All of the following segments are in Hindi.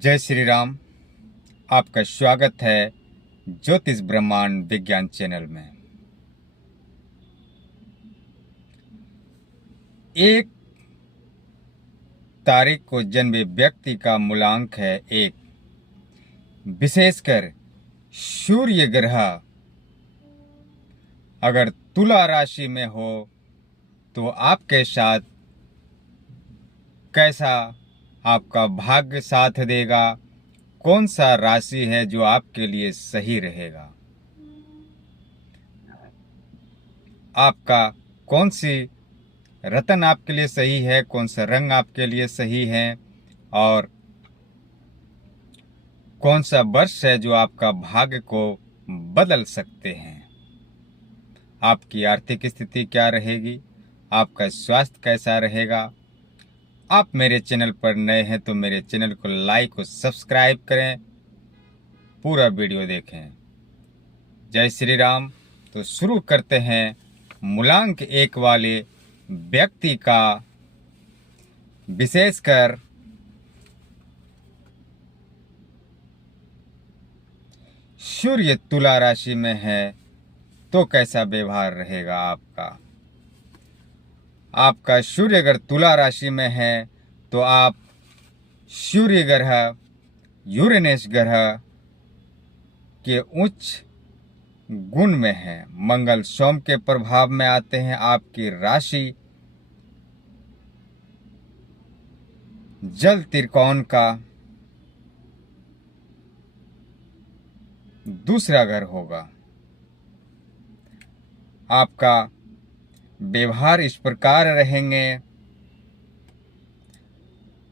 जय श्री राम। आपका स्वागत है ज्योतिष ब्रह्मांड विज्ञान चैनल में। एक तारीख को जन्मे व्यक्ति का मूलांक है एक। विशेषकर सूर्य ग्रह अगर तुला राशि में हो तो आपके साथ कैसा आपका भाग्य साथ देगा, कौन सा राशि है जो आपके लिए सही रहेगा, आपका कौन सी रत्न आपके लिए सही है, कौन सा रंग आपके लिए सही है और कौन सा वर्ष है जो आपका भाग्य को बदल सकते हैं। आपकी आर्थिक स्थिति क्या रहेगी, आपका स्वास्थ्य कैसा रहेगा। आप मेरे चैनल पर नए हैं तो मेरे चैनल को लाइक और सब्सक्राइब करें, पूरा वीडियो देखें। जय श्री राम। तो शुरू करते हैं मूलांक एक वाले व्यक्ति का, विशेषकर सूर्य तुला राशि में है तो कैसा व्यवहार रहेगा आपका। आपका सूर्य अगर तुला राशि में है तो आप सूर्य ग्रह यूरेनस ग्रह के उच्च गुण में हैं। मंगल सोम के प्रभाव में आते हैं। आपकी राशि जल त्रिकोण का दूसरा घर होगा। आपका व्यवहार इस प्रकार रहेंगे,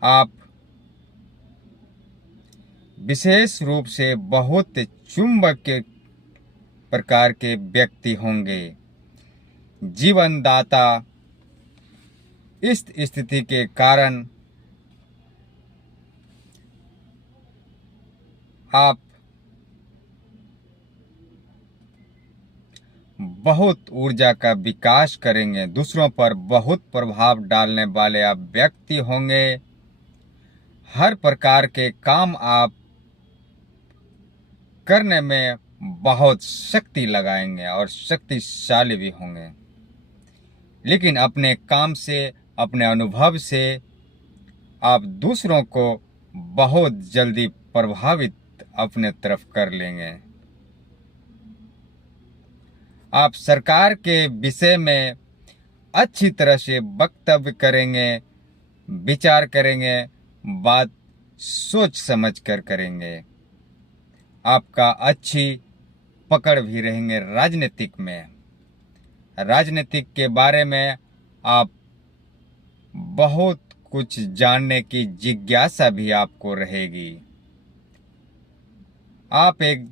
आप विशेष रूप से बहुत चुंबक के प्रकार के व्यक्ति होंगे। जीवनदाता इस स्थिति के कारण आप बहुत ऊर्जा का विकास करेंगे। दूसरों पर बहुत प्रभाव डालने वाले आप व्यक्ति होंगे। हर प्रकार के काम आप करने में बहुत शक्ति लगाएंगे और शक्तिशाली भी होंगे। लेकिन अपने काम से, अपने अनुभव से आप दूसरों को बहुत जल्दी प्रभावित अपने तरफ कर लेंगे। आप सरकार के विषय में अच्छी तरह से वक्तव्य करेंगे, विचार करेंगे, बात सोच समझ कर करेंगे। आपका अच्छी पकड़ भी रहेंगे राजनीतिक में। राजनीतिक के बारे में आप बहुत कुछ जानने की जिज्ञासा भी आपको रहेगी। आप एक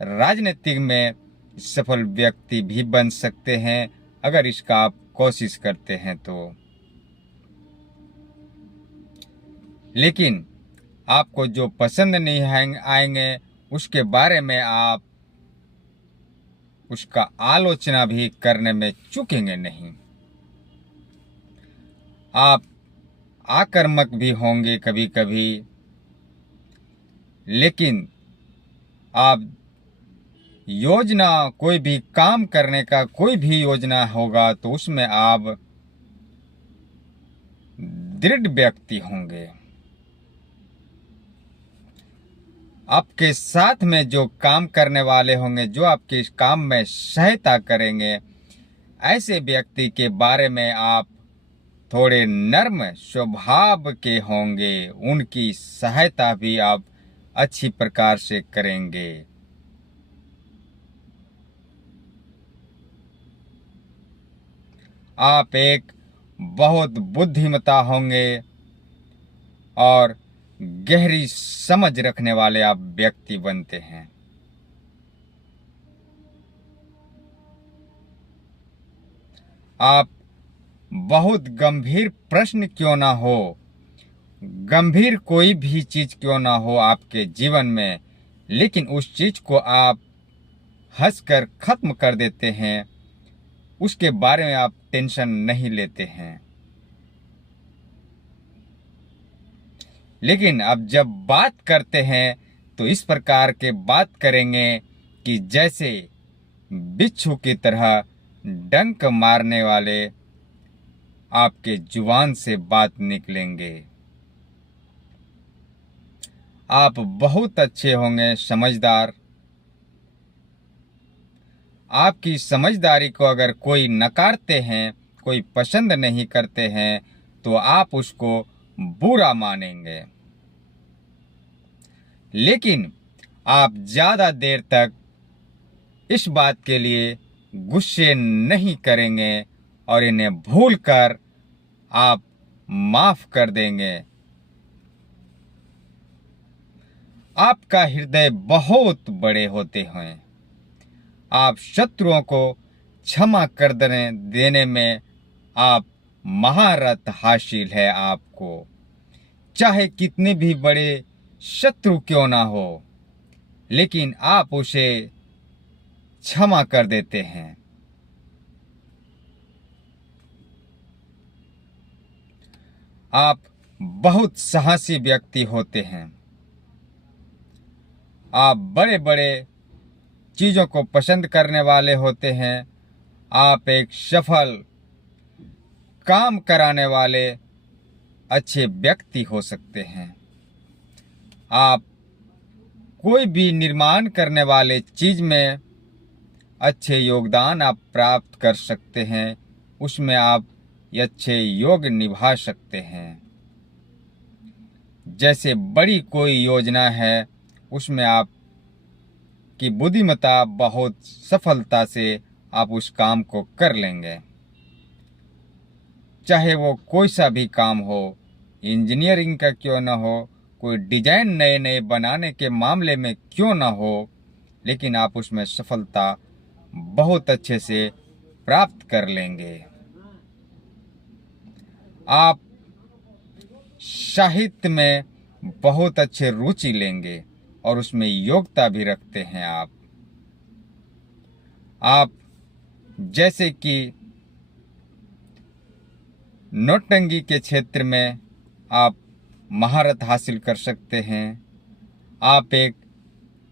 राजनीतिक में सफल व्यक्ति भी बन सकते हैं अगर इसका आप कोशिश करते हैं तो। लेकिन आपको जो पसंद नहीं आएंगे उसके बारे में आप उसका आलोचना भी करने में चूकेंगे नहीं। आप आक्रामक भी होंगे कभी कभी, लेकिन आप योजना, कोई भी काम करने का कोई भी योजना होगा तो उसमें आप दृढ़ व्यक्ति होंगे। आपके साथ में जो काम करने वाले होंगे, जो आपके इस काम में सहायता करेंगे, ऐसे व्यक्ति के बारे में आप थोड़े नर्म स्वभाव के होंगे। उनकी सहायता भी आप अच्छी प्रकार से करेंगे। आप एक बहुत बुद्धिमता होंगे और गहरी समझ रखने वाले आप व्यक्ति बनते हैं। आप बहुत गंभीर प्रश्न क्यों ना हो, गंभीर कोई भी चीज क्यों ना हो आपके जीवन में, लेकिन उस चीज को आप हंसकर खत्म कर देते हैं। उसके बारे में आप टेंशन नहीं लेते हैं। लेकिन अब जब बात करते हैं तो इस प्रकार के बात करेंगे कि जैसे बिच्छू की तरह डंक मारने वाले आपके जुबान से बात निकलेंगे। आप बहुत अच्छे होंगे, समझदार। आपकी समझदारी को अगर कोई नकारते हैं, कोई पसंद नहीं करते हैं, तो आप उसको बुरा मानेंगे। लेकिन आप ज्यादा देर तक इस बात के लिए गुस्से नहीं करेंगे और इन्हें भूलकर आप माफ कर देंगे। आपका हृदय बहुत बड़े होते हैं। आप शत्रुओं को क्षमा कर देने में आप महारत हासिल है आपको, चाहे कितने भी बड़े शत्रु क्यों ना हो, लेकिन आप उसे क्षमा कर देते हैं। आप बहुत साहसी व्यक्ति होते हैं। आप बड़े बड़े चीजों को पसंद करने वाले होते हैं। आप एक सफल काम कराने वाले अच्छे व्यक्ति हो सकते हैं। आप कोई भी निर्माण करने वाले चीज में अच्छे योगदान आप प्राप्त कर सकते हैं, उसमें आप अच्छे योग निभा सकते हैं। जैसे बड़ी कोई योजना है, उसमें आप की बुद्धिमत्ता बहुत सफलता से आप उस काम को कर लेंगे। चाहे वो कोई सा भी काम हो, इंजीनियरिंग का क्यों ना हो, कोई डिजाइन नए नए बनाने के मामले में क्यों ना हो, लेकिन आप उसमें सफलता बहुत अच्छे से प्राप्त कर लेंगे। आप साहित्य में बहुत अच्छे रुचि लेंगे और उसमें योग्यता भी रखते हैं। आप जैसे कि नौटंकी के क्षेत्र में आप महारत हासिल कर सकते हैं। आप एक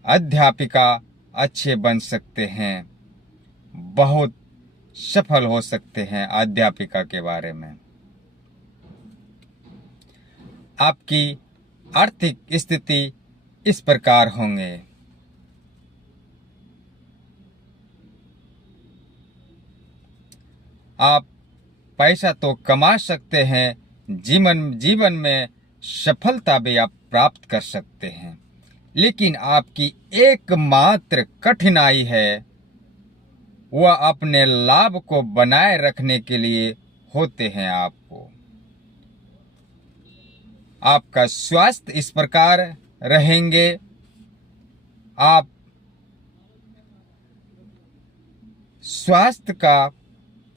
अध्यापिका अच्छे बन सकते हैं, बहुत सफल हो सकते हैं अध्यापिका के बारे में। आपकी आर्थिक स्थिति इस प्रकार होंगे। आप पैसा तो कमा सकते हैं, जीवन में सफलता भी आप प्राप्त कर सकते हैं, लेकिन आपकी एकमात्र कठिनाई है वह अपने लाभ को बनाए रखने के लिए होते हैं। आपका स्वास्थ्य इस प्रकार रहेंगे। आप स्वास्थ्य का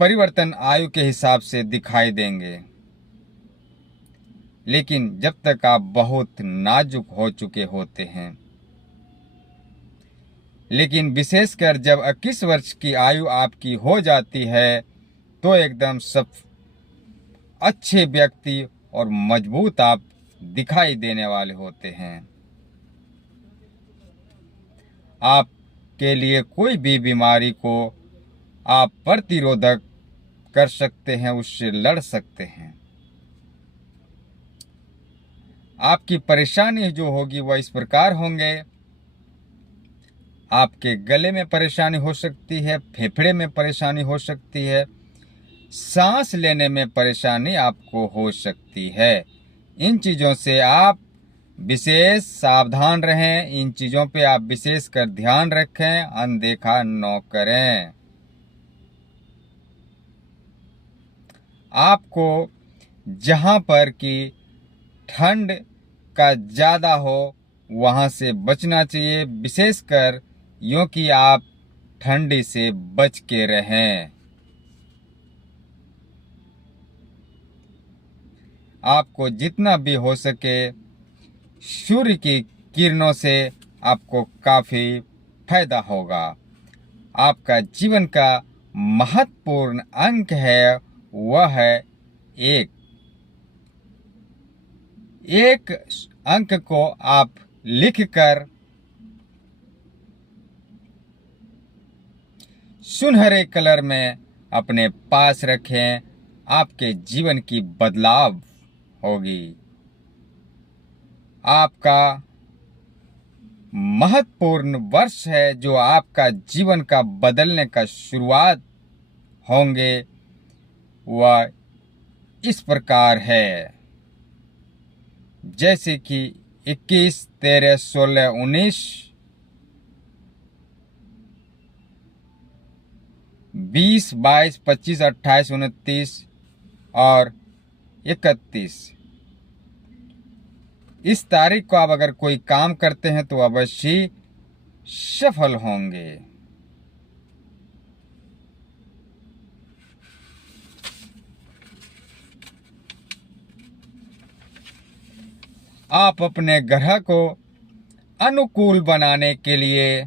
परिवर्तन आयु के हिसाब से दिखाई देंगे, लेकिन जब तक आप बहुत नाजुक हो चुके होते हैं। लेकिन विशेषकर जब 21 वर्ष की आयु आपकी हो जाती है तो एकदम सब अच्छे व्यक्ति और मजबूत आप दिखाई देने वाले होते हैं। आपके लिए कोई भी बीमारी को आप प्रतिरोधक कर सकते हैं, उससे लड़ सकते हैं। आपकी परेशानी जो होगी वह इस प्रकार होंगे। आपके गले में परेशानी हो सकती है, फेफड़े में परेशानी हो सकती है, सांस लेने में परेशानी आपको हो सकती है। इन चीज़ों से आप विशेष सावधान रहें, इन चीज़ों पे आप विशेष कर ध्यान रखें, अनदेखा न करें। आपको जहाँ पर कि ठंड का ज़्यादा हो वहाँ से बचना चाहिए, विशेषकर यूँ कि आप ठंडी से बच के रहें। आपको जितना भी हो सके सूर्य की किरणों से आपको काफ़ी फायदा होगा। आपका जीवन का महत्वपूर्ण अंक है वह है एक एक अंक को आप लिखकर सुनहरे कलर में अपने पास रखें। आपके जीवन की बदलाव होगी। आपका महत्वपूर्ण वर्ष है जो आपका जीवन का बदलने का शुरुआत होंगे, वह इस प्रकार है, जैसे कि 21, 13, 16, 19, 20, 22, 25, 28, 29 और 31। इस तारीख को आप अगर कोई काम करते हैं तो अवश्य ही सफल होंगे। आप अपने ग्रह को अनुकूल बनाने के लिए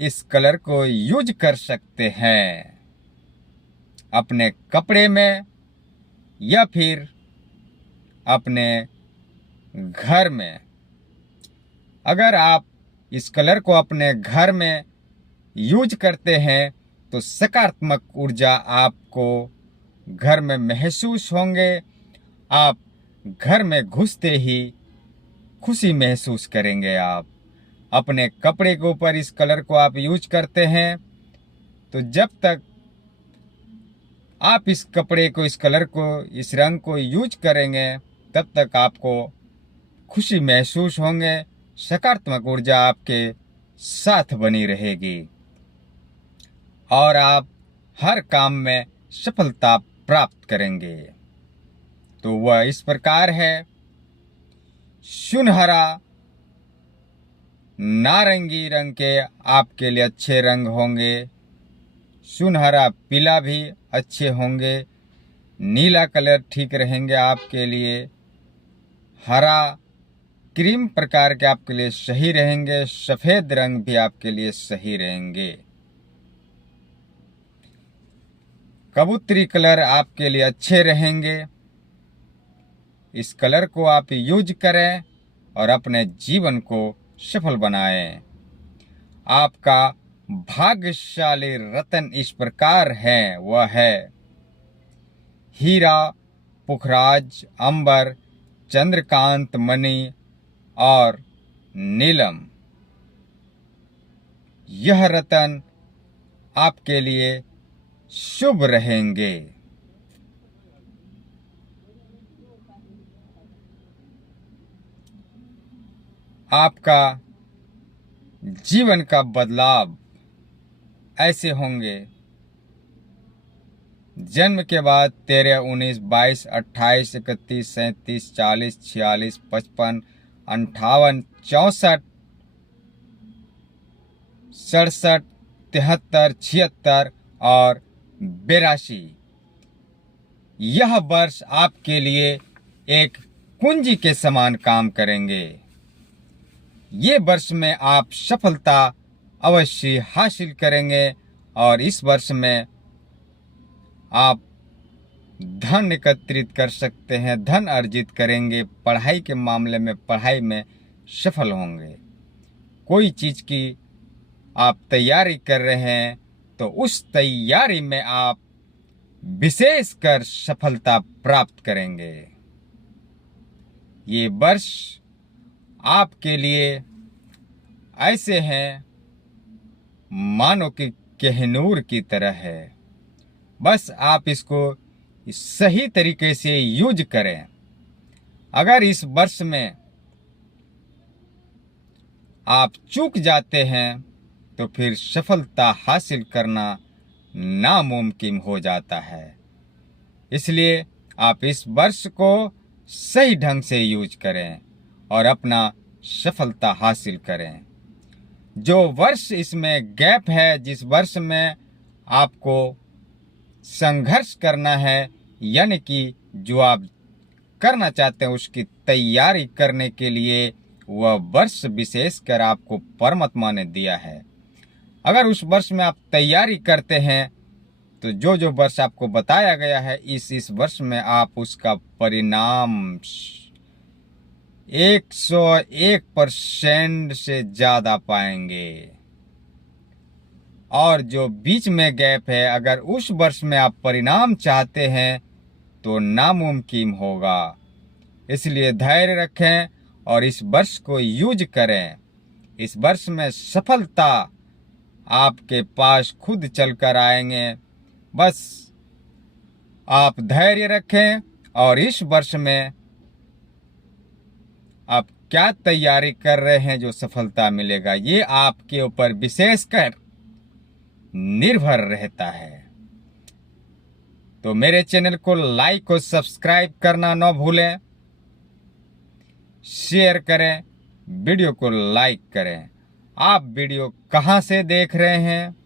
इस कलर को यूज कर सकते हैं अपने कपड़े में या फिर अपने घर में। अगर आप इस कलर को अपने घर में यूज करते हैं तो सकारात्मक ऊर्जा आपको घर में महसूस होंगे। आप घर में घुसते ही खुशी महसूस करेंगे। आप अपने कपड़े के ऊपर इस कलर को आप यूज करते हैं तो जब तक आप इस कपड़े को, इस कलर को, इस रंग को यूज करेंगे तब तक आपको खुशी महसूस होंगे। सकारात्मक ऊर्जा आपके साथ बनी रहेगी और आप हर काम में सफलता प्राप्त करेंगे। तो वह इस प्रकार है, सुनहरा नारंगी रंग के आपके लिए अच्छे रंग होंगे। सुनहरा पीला भी अच्छे होंगे। नीला कलर ठीक रहेंगे आपके लिए। हरा क्रीम प्रकार के आपके लिए सही रहेंगे। सफेद रंग भी आपके लिए सही रहेंगे। कबूतरी कलर आपके लिए अच्छे रहेंगे। इस कलर को आप यूज करें और अपने जीवन को सफल बनाएं। आपका भाग्यशाली रत्न इस प्रकार है, वह है हीरा, पुखराज, अंबर, चंद्रकांत मणि और नीलम। यह रत्न आपके लिए शुभ रहेंगे। आपका जीवन का बदलाव ऐसे होंगे, जन्म के बाद 13, 19, 22, 28, 31, 37, 40, 46, 55, 58, 64, 67, 73, 76 और 82। यह वर्ष आपके लिए एक कुंजी के समान काम करेंगे। ये वर्ष में आप सफलता अवश्य हासिल करेंगे और इस वर्ष में आप धन एकत्रित कर सकते हैं, धन अर्जित करेंगे। पढ़ाई के मामले में पढ़ाई में सफल होंगे। कोई चीज की आप तैयारी कर रहे हैं तो उस तैयारी में आप विशेषकर सफलता प्राप्त करेंगे। ये वर्ष आपके लिए ऐसे हैं मानो कि कहनूर की तरह है। बस आप इसको सही तरीके से यूज करें। अगर इस वर्ष में आप चूक जाते हैं तो फिर सफलता हासिल करना नामुमकिन हो जाता है। इसलिए आप इस वर्ष को सही ढंग से यूज करें और अपना सफलता हासिल करें। जो वर्ष इसमें गैप है, जिस वर्ष में आपको संघर्ष करना है, यानी कि जो आप करना चाहते हैं उसकी तैयारी करने के लिए वह वर्ष विशेषकर आपको परमात्मा ने दिया है। अगर उस वर्ष में आप तैयारी करते हैं तो जो जो वर्ष आपको बताया गया है इस वर्ष में आप उसका परिणाम 101% से ज्यादा पाएंगे। और जो बीच में गैप है, अगर उस वर्ष में आप परिणाम चाहते हैं तो नामुमकिन होगा। इसलिए धैर्य रखें और इस वर्ष को यूज करें। इस वर्ष में सफलता आपके पास खुद चलकर आएंगे। बस आप धैर्य रखें और इस वर्ष में आप क्या तैयारी कर रहे हैं जो सफलता मिलेगा, ये आपके ऊपर विशेषकर निर्भर रहता है। तो मेरे चैनल को लाइक और सब्सक्राइब करना न भूलें, शेयर करें, वीडियो को लाइक करें। आप वीडियो कहां से देख रहे हैं,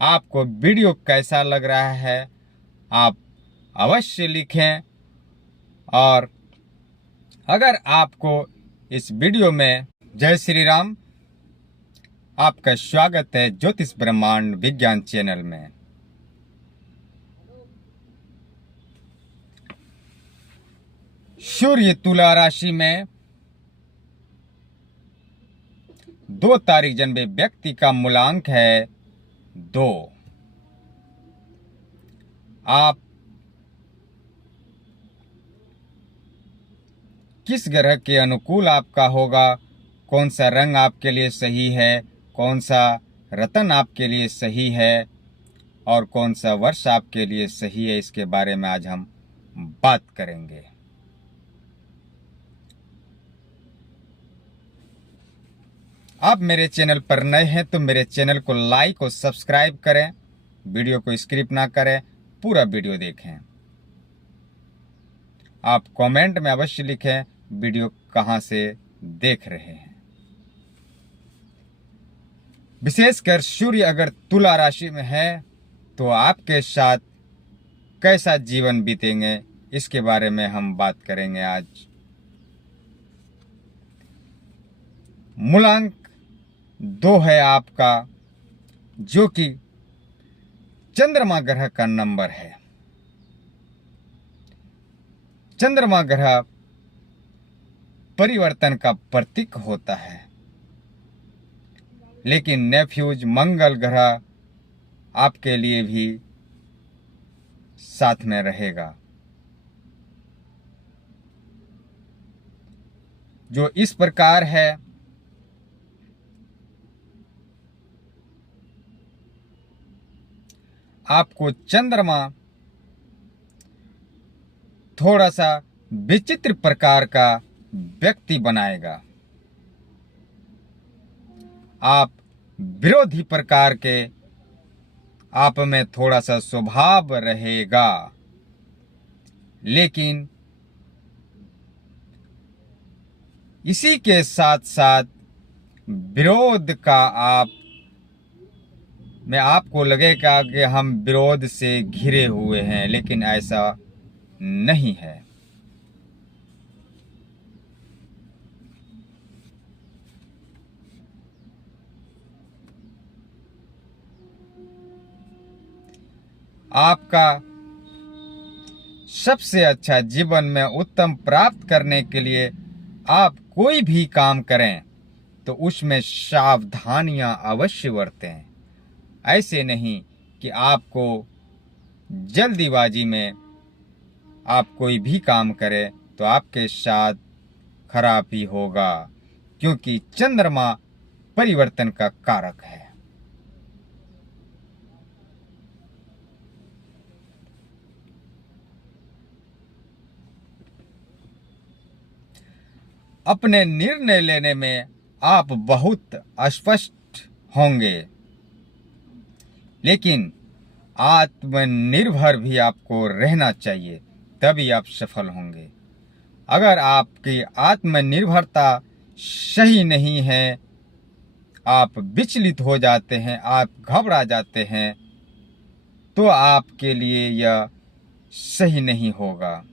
आपको वीडियो कैसा लग रहा है, आप अवश्य लिखें। और अगर आपको इस वीडियो में जय श्री राम, आपका स्वागत है ज्योतिष ब्रह्मांड विज्ञान चैनल में। सूर्य तुला राशि में 2 तारीख जन्मे व्यक्ति का मूलांक है 2। आप किस ग्रह के अनुकूल आपका होगा, कौन सा रंग आपके लिए सही है, कौन सा रत्न आपके लिए सही है और कौन सा वर्ष आपके लिए सही है, इसके बारे में आज हम बात करेंगे। आप मेरे चैनल पर नए हैं तो मेरे चैनल को लाइक और सब्सक्राइब करें, वीडियो को स्किप ना करें, पूरा वीडियो देखें। आप कमेंट में अवश्य लिखें वीडियो कहां से देख रहे हैं। विशेषकर सूर्य अगर तुला राशि में है तो आपके साथ कैसा जीवन बीतेंगे, इसके बारे में हम बात करेंगे आज। मूलांक 2 है आपका, जो कि चंद्रमा ग्रह का नंबर है। चंद्रमा ग्रह परिवर्तन का प्रतीक होता है, लेकिन नेफ्यूज मंगल ग्रह आपके लिए भी साथ में रहेगा, जो इस प्रकार है। आपको चंद्रमा थोड़ा सा विचित्र प्रकार का व्यक्ति बनाएगा। आप विरोधी प्रकार के आप में थोड़ा सा स्वभाव रहेगा, लेकिन इसी के साथ साथ विरोध का आपको लगेगा कि हम विरोध से घिरे हुए हैं, लेकिन ऐसा नहीं है। आपका सबसे अच्छा जीवन में उत्तम प्राप्त करने के लिए आप कोई भी काम करें तो उसमें सावधानियां अवश्य बरतें। ऐसे नहीं कि आपको जल्दीबाजी में आप कोई भी काम करें तो आपके साथ खराब ही होगा, क्योंकि चंद्रमा परिवर्तन का कारक है। अपने निर्णय लेने में आप बहुत अस्पष्ट होंगे, लेकिन आत्मनिर्भर भी आपको रहना चाहिए, तभी आप सफल होंगे। अगर आपकी आत्मनिर्भरता सही नहीं है, आप विचलित हो जाते हैं, आप घबरा जाते हैं, तो आपके लिए यह सही नहीं होगा।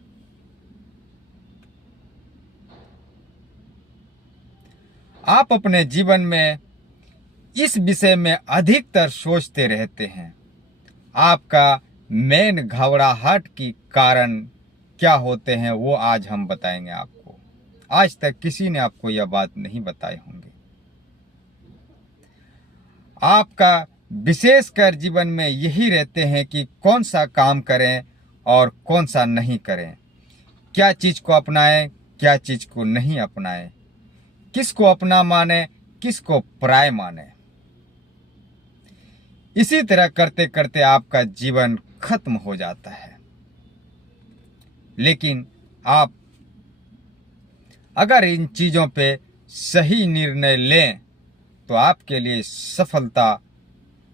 आप अपने जीवन में इस विषय में अधिकतर सोचते रहते हैं। आपका मेन घबराहट की कारण क्या होते हैं वो आज हम बताएंगे आपको। आज तक किसी ने आपको यह बात नहीं बताए होंगे। आपका विशेषकर जीवन में यही रहते हैं कि कौन सा काम करें और कौन सा नहीं करें, क्या चीज को अपनाएं, क्या चीज को नहीं अपनाएं, किसको अपना माने, किसको पराय माने। इसी तरह करते करते आपका जीवन खत्म हो जाता है। लेकिन आप अगर इन चीजों पे सही निर्णय लें तो आपके लिए सफलता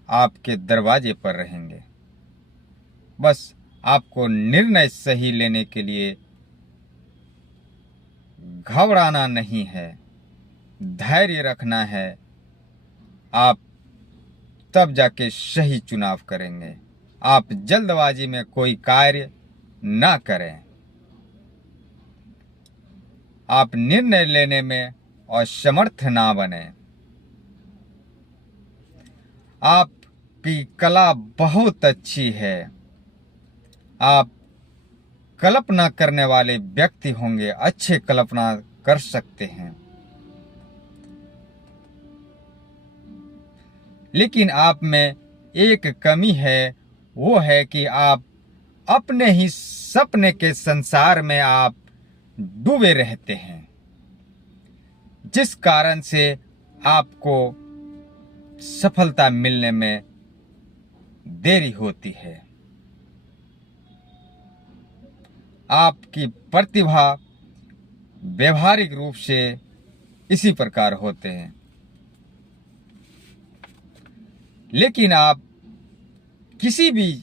आपके दरवाजे पर रहेंगे। बस आपको निर्णय सही लेने के लिए घबराना नहीं है, धैर्य रखना है। आप तब जाके सही चुनाव करेंगे। आप जल्दबाजी में कोई कार्य ना करें। आप निर्णय लेने में असमर्थ ना बने। आपकी कला बहुत अच्छी है। आप कल्पना करने वाले व्यक्ति होंगे, अच्छे कल्पना कर सकते हैं। लेकिन आप में एक कमी है, वो है कि आप अपने ही सपने के संसार में आप डूबे रहते हैं, जिस कारण से आपको सफलता मिलने में देरी होती है। आपकी प्रतिभा व्यवहारिक रूप से इसी प्रकार होते हैं। लेकिन आप किसी भी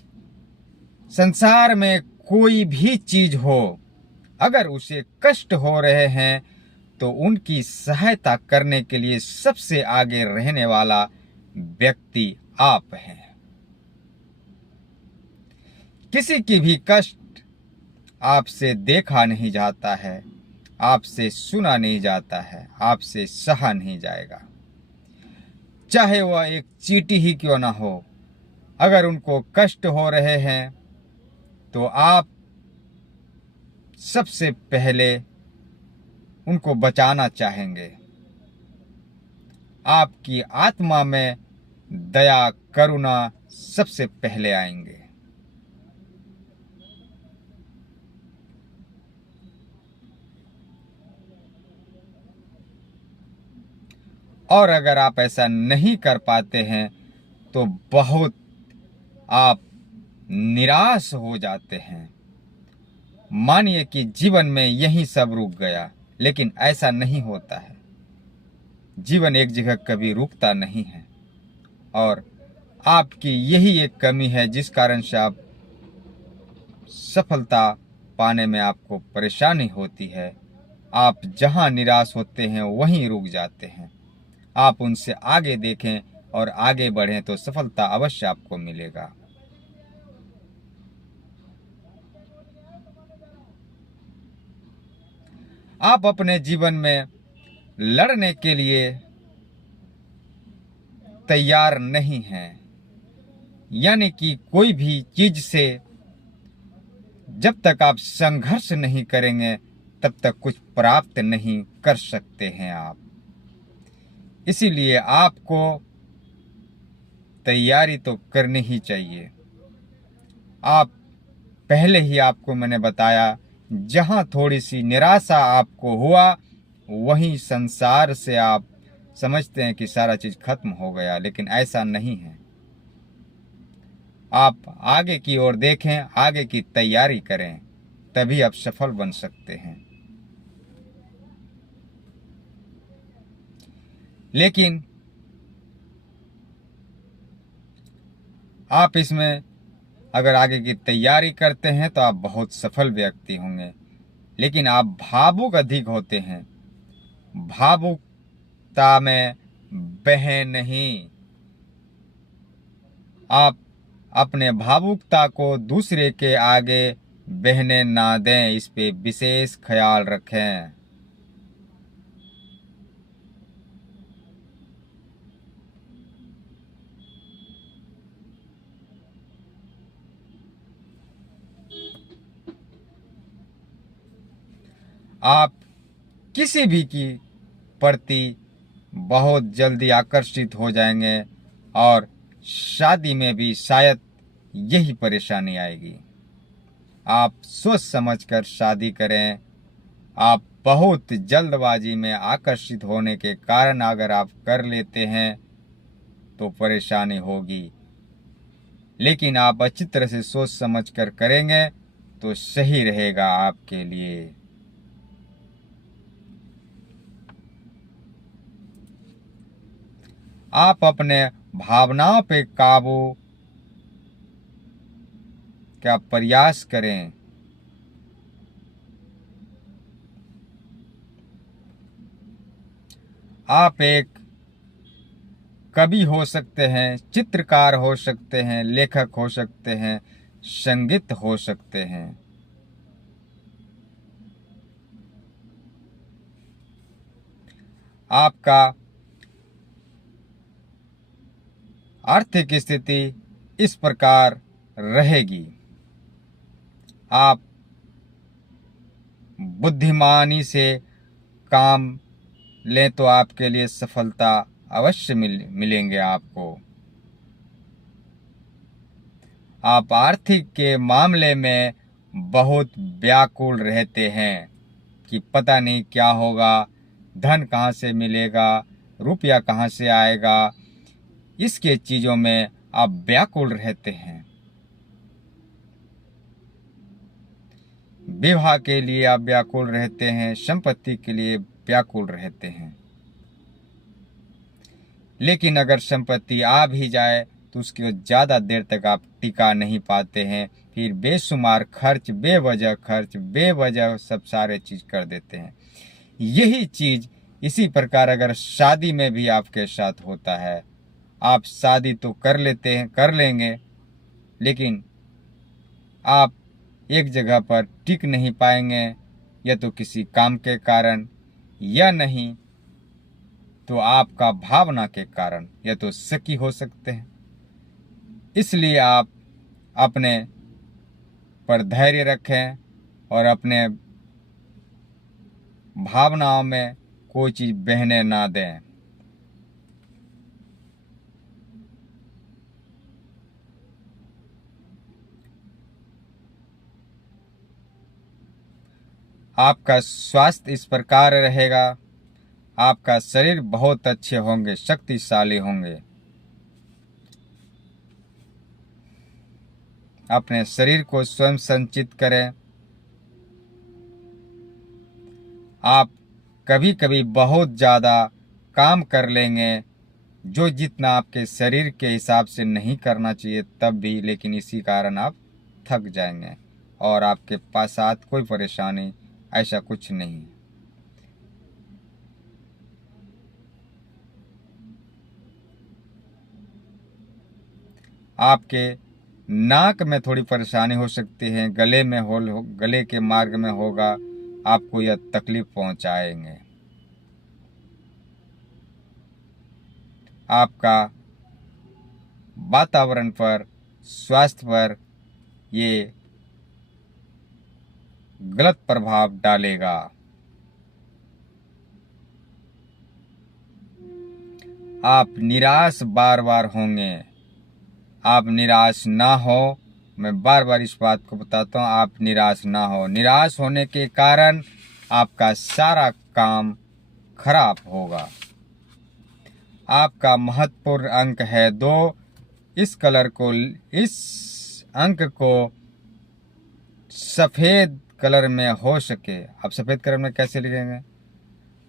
संसार में कोई भी चीज हो, अगर उसे कष्ट हो रहे हैं तो उनकी सहायता करने के लिए सबसे आगे रहने वाला व्यक्ति आप हैं। किसी की भी कष्ट आपसे देखा नहीं जाता है, आपसे सुना नहीं जाता है, आपसे सहा नहीं जाएगा, चाहे वह एक चींटी ही क्यों ना हो। अगर उनको कष्ट हो रहे हैं तो आप सबसे पहले उनको बचाना चाहेंगे। आपकी आत्मा में दया करुणा सबसे पहले आएंगे। और अगर आप ऐसा नहीं कर पाते हैं तो बहुत आप निराश हो जाते हैं। मानिए कि जीवन में यही सब रुक गया, लेकिन ऐसा नहीं होता है। जीवन एक जगह कभी रुकता नहीं है और आपकी यही एक कमी है जिस कारण से आप सफलता पाने में आपको परेशानी होती है। आप जहां निराश होते हैं वहीं रुक जाते हैं। आप उनसे आगे देखें और आगे बढ़ें तो सफलता अवश्य आपको मिलेगा। आप अपने जीवन में लड़ने के लिए तैयार नहीं हैं, यानी कि कोई भी चीज से जब तक आप संघर्ष नहीं करेंगे तब तक कुछ प्राप्त नहीं कर सकते हैं आप। इसीलिए आपको तैयारी तो करनी ही चाहिए। आप पहले ही आपको मैंने बताया, जहां थोड़ी सी निराशा आपको हुआ वहीं संसार से आप समझते हैं कि सारा चीज खत्म हो गया, लेकिन ऐसा नहीं है। आप आगे की ओर देखें, आगे की तैयारी करें, तभी आप सफल बन सकते हैं। लेकिन आप इसमें अगर आगे की तैयारी करते हैं तो आप बहुत सफल व्यक्ति होंगे। लेकिन आप भावुक अधिक होते हैं, भावुकता में बहें नहीं। आप अपने भावुकता को दूसरे के आगे बहने ना दें, इस पे विशेष ख्याल रखें। आप किसी भी की प्रति बहुत जल्दी आकर्षित हो जाएंगे और शादी में भी शायद यही परेशानी आएगी। आप सोच समझकर शादी करें। आप बहुत जल्दबाजी में आकर्षित होने के कारण अगर आप कर लेते हैं तो परेशानी होगी, लेकिन आप अच्छी तरह से सोच समझ कर करेंगे तो सही रहेगा आपके लिए। आप अपने भावनाओं पे काबू का प्रयास करें। आप एक कवि हो सकते हैं, चित्रकार हो सकते हैं, लेखक हो सकते हैं, संगीत हो सकते हैं। आपका आर्थिक स्थिति इस प्रकार रहेगी। आप बुद्धिमानी से काम लें तो आपके लिए सफलता अवश्य मिलेंगे आपको। आप आर्थिक के मामले में बहुत व्याकुल रहते हैं कि पता नहीं क्या होगा, धन कहाँ से मिलेगा, रुपया कहाँ से आएगा, इसके चीज़ों में आप व्याकुल रहते हैं। विवाह के लिए आप व्याकुल रहते हैं, संपत्ति के लिए व्याकुल रहते हैं। लेकिन अगर संपत्ति आ भी जाए तो उसकी ज़्यादा देर तक आप टिका नहीं पाते हैं। फिर बेशुमार खर्च, बेवजह सब सारे चीज़ कर देते हैं। यही चीज़ इसी प्रकार अगर शादी में भी आपके साथ होता है। आप शादी तो कर लेंगे, लेकिन आप एक जगह पर टिक नहीं पाएंगे, या तो किसी काम के कारण, या नहीं तो आपका भावना के कारण, या तो शकी हो सकते हैं। इसलिए आप अपने पर धैर्य रखें और अपने भावनाओं में कोई चीज़ बहने ना दें। आपका स्वास्थ्य इस प्रकार रहेगा। आपका शरीर बहुत अच्छे होंगे, शक्तिशाली होंगे। अपने शरीर को स्वयं संचित करें। आप कभी कभी बहुत ज़्यादा काम कर लेंगे, जो जितना आपके शरीर के हिसाब से नहीं करना चाहिए तब भी, लेकिन इसी कारण आप थक जाएंगे और आपके पास साथ कोई परेशानी ऐसा कुछ नहीं। आपके नाक में थोड़ी परेशानी हो सकती है, गले में गले के मार्ग में होगा, आपको यह तकलीफ पहुंचाएंगे। आपका वातावरण पर, स्वास्थ्य पर ये गलत प्रभाव डालेगा। आप निराश बार बार होंगे। आप निराश ना हो, मैं बार बार इस बात को बताता हूँ, आप निराश ना हो। निराश होने के कारण आपका सारा काम खराब होगा। आपका महत्वपूर्ण अंक है 2। इस अंक को सफ़ेद कलर में हो सके, आप सफ़ेद कलर में कैसे लिखेंगे,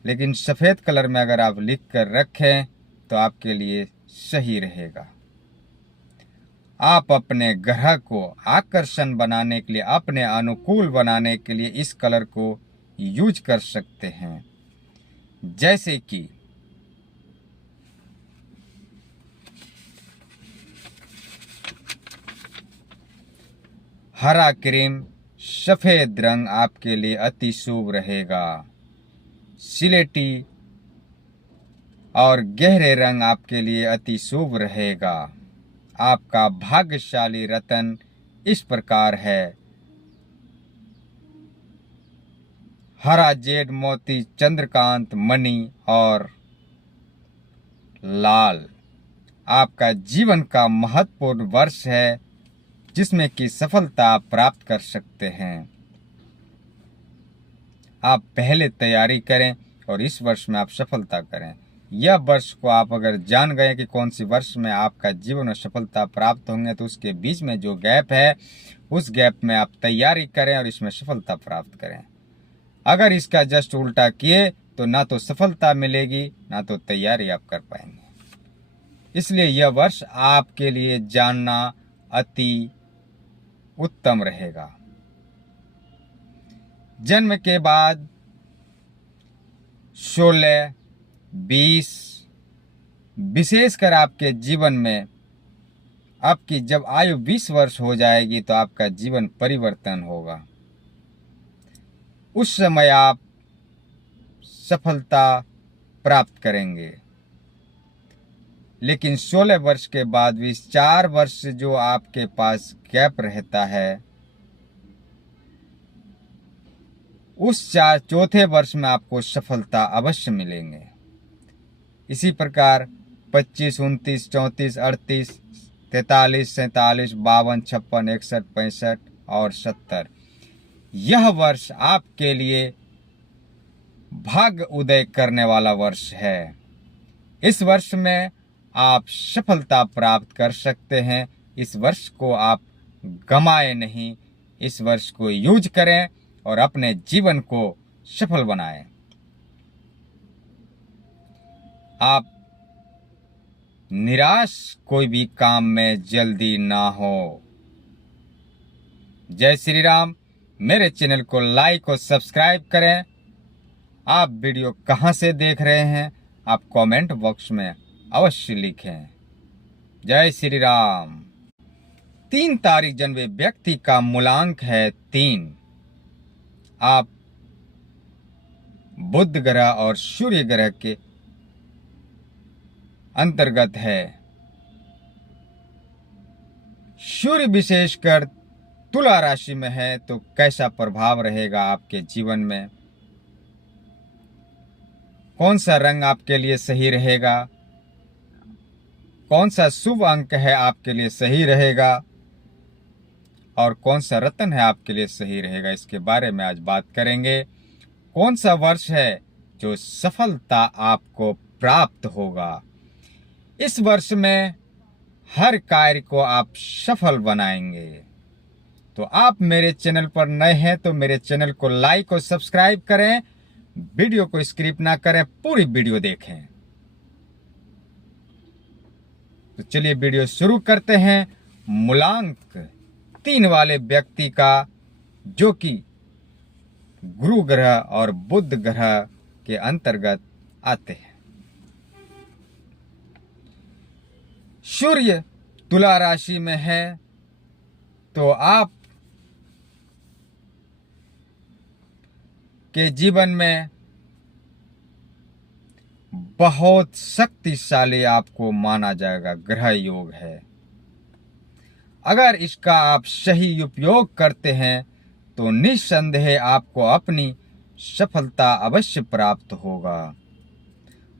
लेकिन सफ़ेद कलर में अगर आप लिख कर रखें तो आपके लिए सही रहेगा। आप अपने ग्रह को आकर्षण बनाने के लिए, अपने अनुकूल बनाने के लिए इस कलर को यूज कर सकते हैं। जैसे कि हरा क्रीम, सफेद रंग आपके लिए अति शुभ रहेगा। सिलेटी और गहरे रंग आपके लिए अति शुभ रहेगा। आपका भाग्यशाली रत्न इस प्रकार है: हरा जेड मोती चंद्रकांत मणि और लाल आपका जीवन का महत्वपूर्ण वर्ष है जिसमें कि सफलता आप प्राप्त कर सकते हैं। आप पहले तैयारी करें और इस वर्ष में आप सफलता करें। यह वर्ष को आप अगर जान गए कि कौन सी वर्ष में आपका जीवन में सफलता प्राप्त होंगे तो उसके बीच में जो गैप है उस गैप में आप तैयारी करें और इसमें सफलता प्राप्त करें। अगर इसका जस्ट उल्टा किए तो ना तो सफलता मिलेगी ना तो तैयारी आप कर पाएंगे। इसलिए यह वर्ष आपके लिए जानना अति उत्तम रहेगा। जन्म के बाद 16, 20 विशेषकर आपके जीवन में आपकी जब आयु 20 वर्ष हो जाएगी तो आपका जीवन परिवर्तन होगा। उस समय आप सफलता प्राप्त करेंगे। लेकिन 16 वर्ष के बाद भी 4 वर्ष जो आपके पास गैप रहता है उस चौथे वर्ष में आपको सफलता अवश्य मिलेंगे। इसी प्रकार 25, 29, 34, 38, 43, 47, 52, 56, 61, 65 और 70 यह वर्ष आपके लिए भाग्य उदय करने वाला वर्ष है। इस वर्ष में आप सफलता प्राप्त कर सकते हैं। इस वर्ष को आप गमाए नहीं, इस वर्ष को यूज करें और अपने जीवन को सफल बनाएं। आप निराश कोई भी काम में जल्दी ना हो। जय श्री राम। मेरे चैनल को लाइक और सब्सक्राइब करें। आप वीडियो कहां से देख रहे हैं आप कमेंट बॉक्स में अवश्य लिखें। जय श्री राम। 3 तारीख जन्मे व्यक्ति का मूलांक है 3। आप बुध ग्रह और सूर्य ग्रह के अंतर्गत है। सूर्य विशेषकर तुला राशि में है तो कैसा प्रभाव रहेगा आपके जीवन में, कौन सा रंग आपके लिए सही रहेगा, कौन सा शुभ अंक है आपके लिए सही रहेगा और कौन सा रत्न है आपके लिए सही रहेगा, इसके बारे में आज बात करेंगे। कौन सा वर्ष है जो सफलता आपको प्राप्त होगा। इस वर्ष में हर कार्य को आप सफल बनाएंगे। तो आप मेरे चैनल पर नए हैं तो मेरे चैनल को लाइक और सब्सक्राइब करें। वीडियो को स्किप ना करें, पूरी वीडियो देखें। तो चलिए वीडियो शुरू करते हैं। मूलांक 3 वाले व्यक्ति का जो कि गुरु ग्रह और बुध ग्रह के अंतर्गत आते हैं। सूर्य तुला राशि में है तो आप के जीवन में बहुत शक्तिशाली आपको माना जाएगा ग्रह योग है। अगर इसका आप सही उपयोग करते हैं तो निस्संदेह आपको अपनी सफलता अवश्य प्राप्त होगा।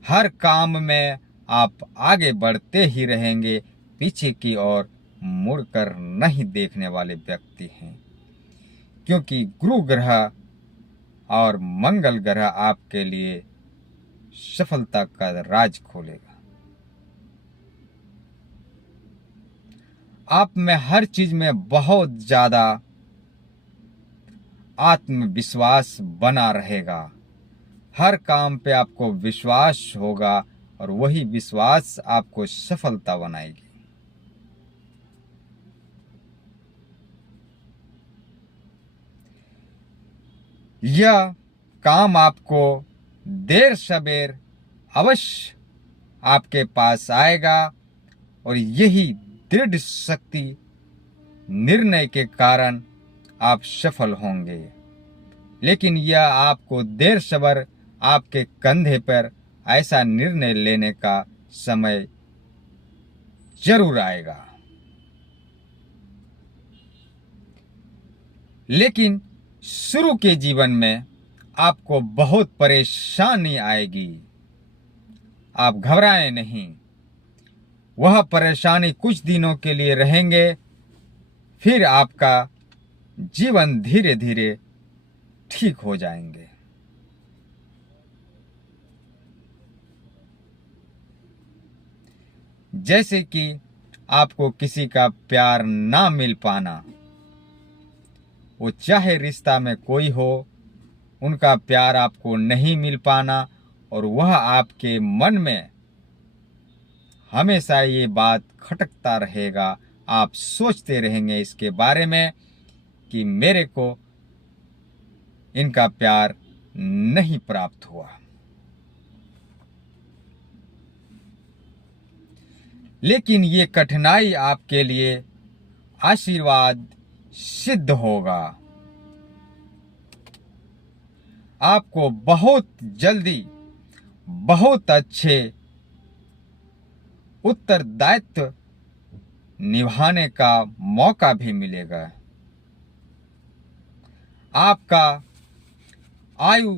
हर काम में आप आगे बढ़ते ही रहेंगे, पीछे की ओर मुड़कर नहीं देखने वाले व्यक्ति हैं, क्योंकि गुरु ग्रह और मंगल ग्रह आपके लिए सफलता का राज खोलेगा। आप में हर चीज में बहुत ज्यादा आत्मविश्वास बना रहेगा। हर काम पे आपको विश्वास होगा और वही विश्वास आपको सफलता बनाएगी। यह काम आपको देर सबेर अवश्य आपके पास आएगा और यही दृढ़ शक्ति निर्णय के कारण आप सफल होंगे। लेकिन यह आपको देर सबर आपके कंधे पर ऐसा निर्णय लेने का समय जरूर आएगा। लेकिन शुरू के जीवन में आपको बहुत परेशानी आएगी। आप घबराएं नहीं, वह परेशानी कुछ दिनों के लिए रहेंगे, फिर आपका जीवन धीरे धीरे ठीक हो जाएंगे। जैसे कि आपको किसी का प्यार ना मिल पाना, वो चाहे रिश्ता में कोई हो, उनका प्यार आपको नहीं मिल पाना, और वह आपके मन में हमेशा ये बात खटकता रहेगा। आप सोचते रहेंगे इसके बारे में कि मेरे को इनका प्यार नहीं प्राप्त हुआ। लेकिन ये कठिनाई आपके लिए आशीर्वाद सिद्ध होगा। आपको बहुत जल्दी बहुत अच्छे उत्तरदायित्व निभाने का मौका भी मिलेगा। आपका आयु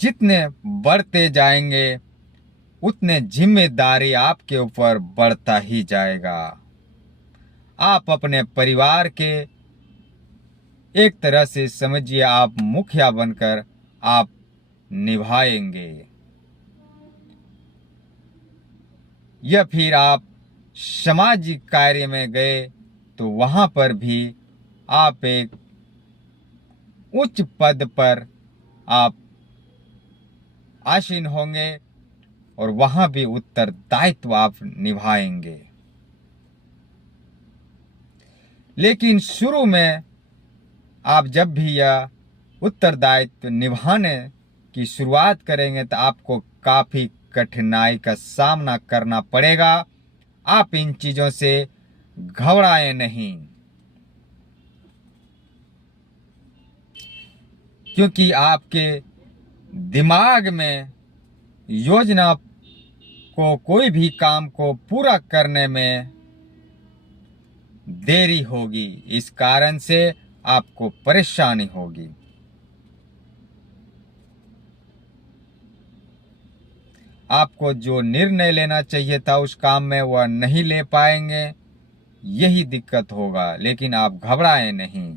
जितने बढ़ते जाएंगे, उतने जिम्मेदारी आपके ऊपर बढ़ता ही जाएगा। आप अपने परिवार के एक तरह से समझिए आप मुखिया बनकर आप निभाएंगे, या फिर आप सामाजिक कार्य में गए तो वहां पर भी आप एक उच्च पद पर आप आसीन होंगे और वहां भी उत्तरदायित्व आप निभाएंगे। लेकिन शुरू में आप जब भी यह उत्तरदायित्व निभाने की शुरुआत करेंगे तो आपको काफी कठिनाई का सामना करना पड़ेगा। आप इन चीजों से घबराएं नहीं, क्योंकि आपके दिमाग में योजना को कोई भी काम को पूरा करने में देरी होगी। इस कारण से आपको परेशानी होगी। आपको जो निर्णय लेना चाहिए था उस काम में वह नहीं ले पाएंगे, यही दिक्कत होगा। लेकिन आप घबराएं नहीं।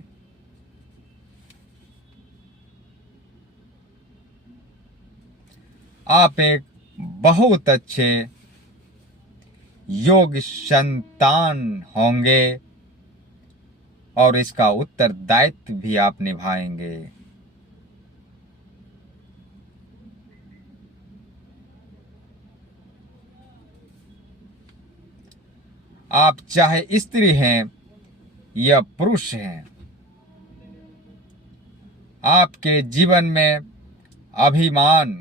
आप एक बहुत अच्छे योग्य संतान होंगे और इसका उत्तरदायित्व भी आप निभाएंगे। आप चाहे स्त्री हैं या पुरुष हैं, आपके जीवन में अभिमान,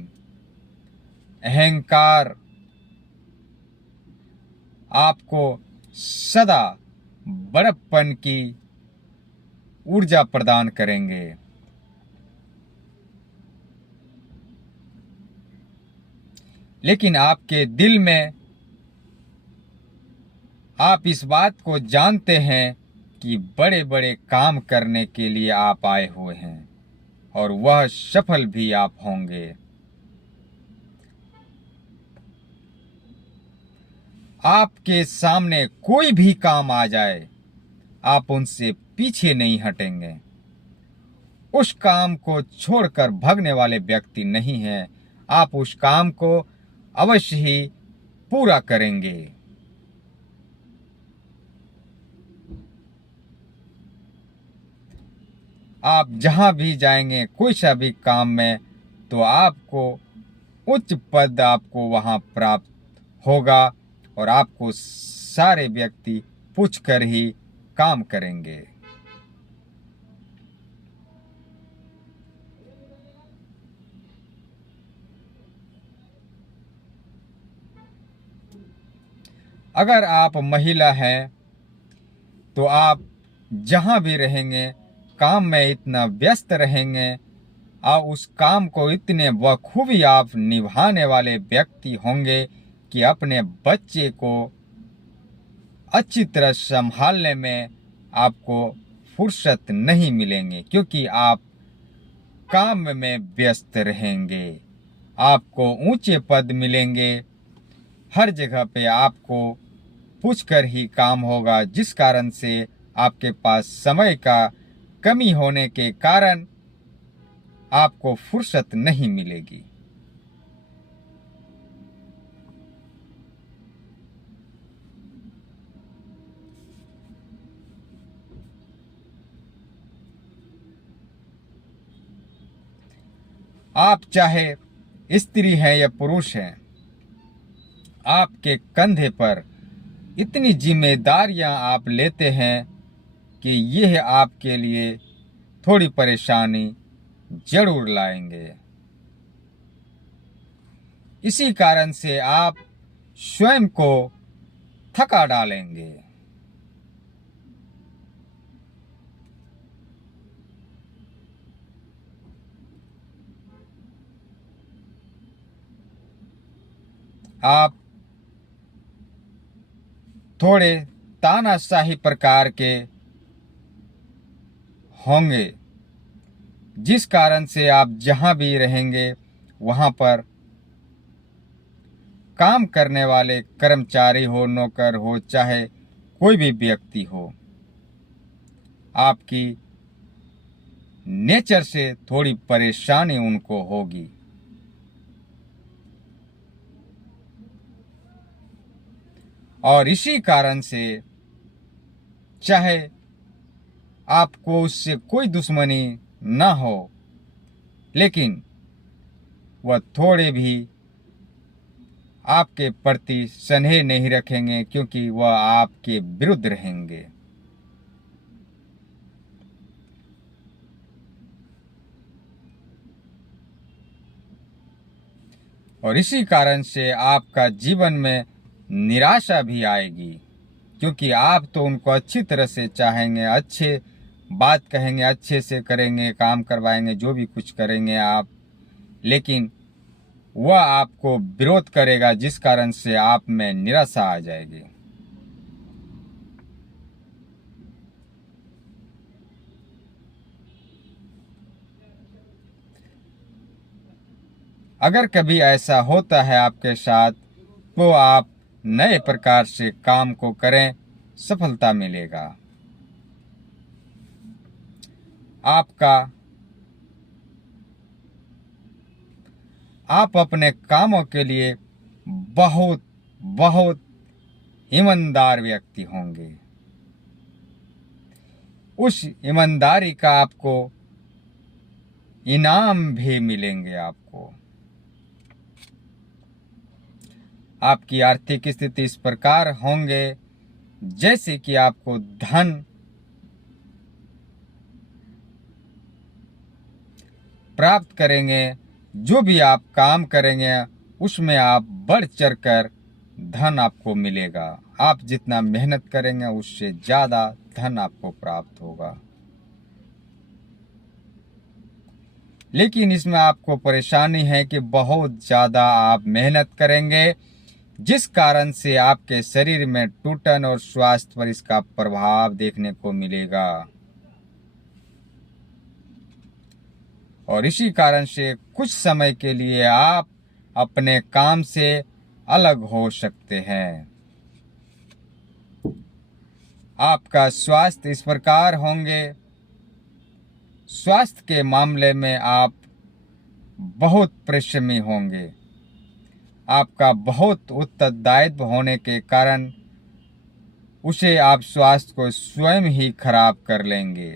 अहंकार आपको सदा बड़प्पन की ऊर्जा प्रदान करेंगे। लेकिन आपके दिल में आप इस बात को जानते हैं कि बड़े बड़े काम करने के लिए आप आए हुए हैं और वह सफल भी आप होंगे। आपके सामने कोई भी काम आ जाए, आप उनसे पीछे नहीं हटेंगे। उस काम को छोड़कर भागने वाले व्यक्ति नहीं हैं। आप उस काम को अवश्य ही पूरा करेंगे। आप जहां भी जाएंगे कोई सा भी काम में, तो आपको उच्च पद आपको वहां प्राप्त होगा और आपको सारे व्यक्ति पूछकर ही काम करेंगे। अगर आप महिला हैं तो आप जहां भी रहेंगे काम में इतना व्यस्त रहेंगे और उस काम को इतने बखूबी आप निभाने वाले व्यक्ति होंगे कि अपने बच्चे को अच्छी तरह संभालने में आपको फुर्सत नहीं मिलेंगे, क्योंकि आप काम में व्यस्त रहेंगे। आपको ऊंचे पद मिलेंगे। हर जगह पे आपको पूछकर ही काम होगा, जिस कारण से आपके पास समय का कमी होने के कारण आपको फुर्सत नहीं मिलेगी। आप चाहे स्त्री हैं या पुरुष हैं, आपके कंधे पर इतनी जिम्मेदारियां आप लेते हैं कि यह आपके लिए थोड़ी परेशानी जरूर लाएंगे। इसी कारण से आप स्वयं को थका डालेंगे। आप थोड़े तानाशाही प्रकार के होंगे, जिस कारण से आप जहां भी रहेंगे वहां पर काम करने वाले कर्मचारी हो, नौकर हो, चाहे कोई भी व्यक्ति हो, आपकी नेचर से थोड़ी परेशानी उनको होगी। और इसी कारण से चाहे आपको उससे कोई दुश्मनी ना हो, लेकिन वह थोड़े भी आपके प्रति स्नेह नहीं रखेंगे, क्योंकि वह आपके विरुद्ध रहेंगे। और इसी कारण से आपका जीवन में निराशा भी आएगी, क्योंकि आप तो उनको अच्छी तरह से चाहेंगे, अच्छे बात कहेंगे, अच्छे से करेंगे, काम करवाएंगे, जो भी कुछ करेंगे आप, लेकिन वह आपको विरोध करेगा, जिस कारण से आप में निराशा आ जाएगी। अगर कभी ऐसा होता है आपके साथ, तो आप नए प्रकार से काम को करें, सफलता मिलेगा। आप अपने कामों के लिए बहुत बहुत ईमानदार व्यक्ति होंगे। उस ईमानदारी का आपको इनाम भी मिलेंगे। आपकी आर्थिक स्थिति इस प्रकार होंगे जैसे कि आपको धन प्राप्त करेंगे। जो भी आप काम करेंगे उसमें आप बढ़ चढ़कर धन आपको मिलेगा। आप जितना मेहनत करेंगे उससे ज्यादा धन आपको प्राप्त होगा। लेकिन इसमें आपको परेशानी है कि बहुत ज्यादा आप मेहनत करेंगे, जिस कारण से आपके शरीर में टूटन और स्वास्थ्य पर इसका प्रभाव देखने को मिलेगा। और इसी कारण से कुछ समय के लिए आप अपने काम से अलग हो सकते हैं। आपका स्वास्थ्य इस प्रकार होंगे, स्वास्थ्य के मामले में आप बहुत परिश्रमी होंगे। आपका बहुत उत्तरदायित्व होने के कारण उसे आप स्वास्थ्य को स्वयं ही खराब कर लेंगे।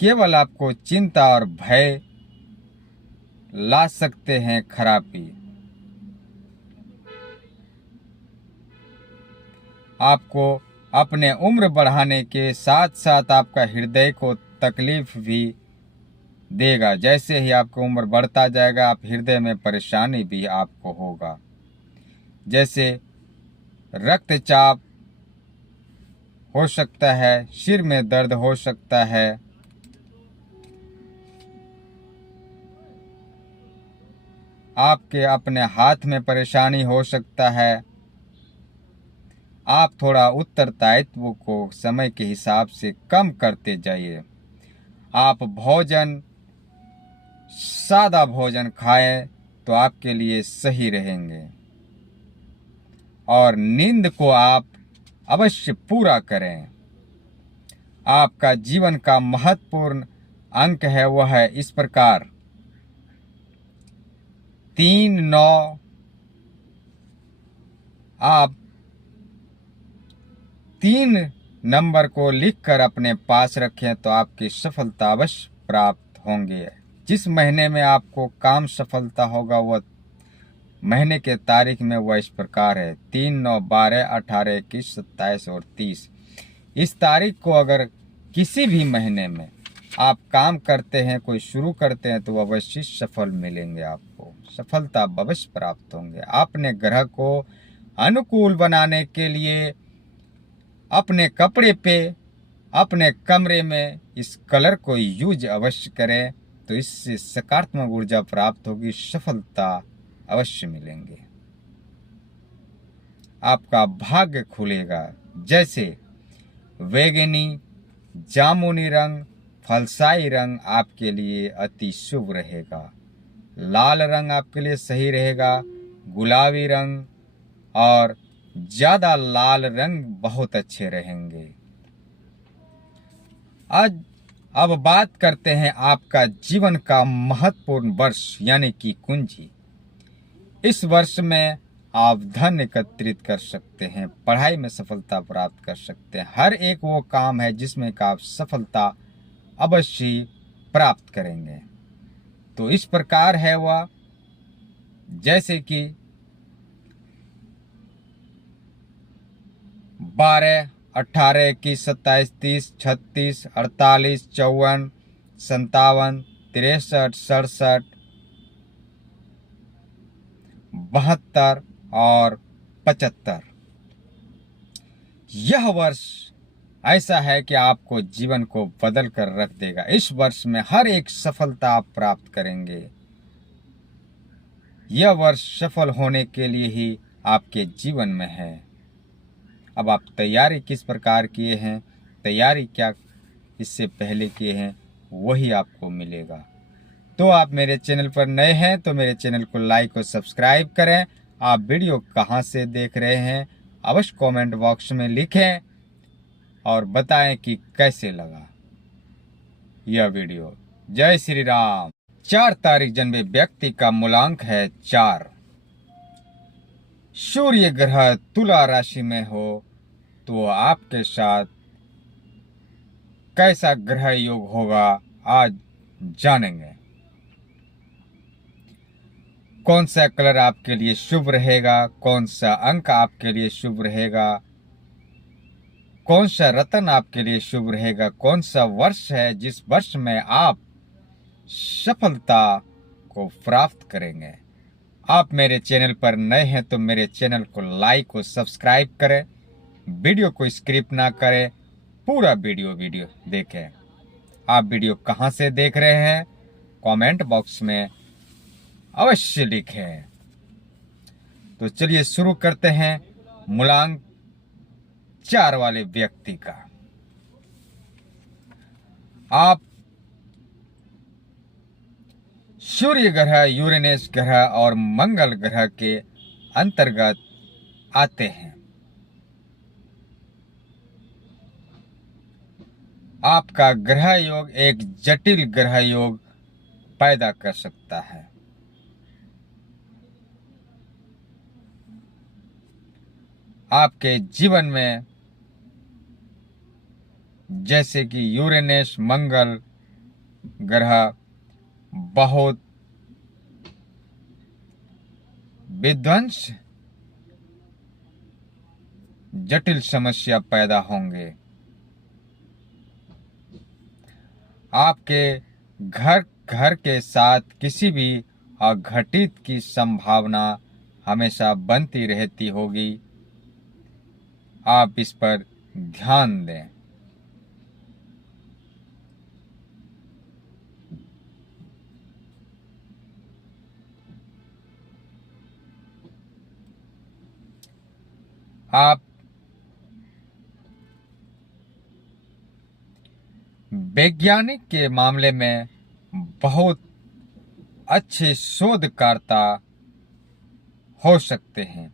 केवल आपको चिंता और भय ला सकते हैं खराबी। आपको अपने उम्र बढ़ाने के साथ साथ आपका हृदय को तकलीफ भी देगा। जैसे ही आपकी उम्र बढ़ता जाएगा, आप हृदय में परेशानी भी आपको होगा, जैसे रक्तचाप हो सकता है, सिर में दर्द हो सकता है, आपके अपने हाथ में परेशानी हो सकता है। आप थोड़ा उत्तरदायित्व को समय के हिसाब से कम करते जाइए। आप सादा भोजन खाएं तो आपके लिए सही रहेंगे। और नींद को आप अवश्य पूरा करें। आपका जीवन का महत्वपूर्ण अंक है, वह है इस प्रकार 3 9। आप 3 नंबर को लिखकर अपने पास रखें तो आपकी सफलता अवश्य प्राप्त होंगे। जिस महीने में आपको काम सफलता होगा वह महीने के तारीख में वह इस प्रकार है 3 9 12 18 21 27 और 30। इस तारीख को अगर किसी भी महीने में आप काम करते हैं, कोई शुरू करते हैं, तो अवश्य सफल मिलेंगे। आपको सफलता अवश्य प्राप्त होंगे। आपने ग्रह को अनुकूल बनाने के लिए अपने कपड़े पे, अपने कमरे में इस कलर को यूज अवश्य करें, तो इससे सकारात्मक ऊर्जा प्राप्त होगी, सफलता अवश्य मिलेंगे। आपका भाग्य खुलेगा। जैसे बैगनी, जामुनी रंग, फलसाई रंग आपके लिए अति शुभ रहेगा। लाल रंग आपके लिए सही रहेगा। गुलाबी रंग और ज्यादा लाल रंग बहुत अच्छे रहेंगे। आज अब बात करते हैं आपका जीवन का महत्वपूर्ण वर्ष यानी कि कुंजी। इस वर्ष में आप धन एकत्रित कर सकते हैं, पढ़ाई में सफलता प्राप्त कर सकते हैं। हर एक वो काम है जिसमें का आप सफलता अवश्य प्राप्त करेंगे। तो इस प्रकार है वह, जैसे कि 12 18 21 27 30 36 48 54 57 63 67 72 और 75। यह वर्ष ऐसा है कि आपको जीवन को बदल कर रख देगा। इस वर्ष में हर एक सफलता आप प्राप्त करेंगे। यह वर्ष सफल होने के लिए ही आपके जीवन में है। अब आप तैयारी किस प्रकार किए हैं, तैयारी क्या इससे पहले किए हैं, वही आपको मिलेगा। तो आप मेरे चैनल पर नए हैं तो मेरे चैनल को लाइक और सब्सक्राइब करें। आप वीडियो कहां से देख रहे हैं अवश्य कमेंट बॉक्स में लिखें और बताएं कि कैसे लगा यह वीडियो। जय श्री राम। 4 तारीख जन्मे व्यक्ति का मूलांक है 4। सूर्य ग्रह तुला राशि में हो तो आपके साथ कैसा ग्रह योग होगा आज जानेंगे। कौन सा कलर आपके लिए शुभ रहेगा, कौन सा अंक आपके लिए शुभ रहेगा, कौन सा रत्न आपके लिए शुभ रहेगा, कौन सा वर्ष है जिस वर्ष में आप सफलता को प्राप्त करेंगे। आप मेरे चैनल पर नए हैं तो मेरे चैनल को लाइक और सब्सक्राइब करें। वीडियो को स्किप ना करें, पूरा वीडियो देखें। आप वीडियो कहां से देख रहे हैं कमेंट बॉक्स में अवश्य लिखें। तो चलिए शुरू करते हैं मूलांक 4 वाले व्यक्ति का। आप सूर्य ग्रह, यूरेनस ग्रह और मंगल ग्रह के अंतर्गत आते हैं। आपका ग्रह योग एक जटिल ग्रह योग पैदा कर सकता है। आपके जीवन में जैसे कि यूरेनस मंगल ग्रह बहुत विध्वंस जटिल समस्या पैदा होंगे। आपके घर के साथ किसी भी अघटित की संभावना हमेशा बनती रहती होगी। आप इस पर ध्यान दें। आप वैज्ञानिक के मामले में बहुत अच्छे शोधकर्ता हो सकते हैं।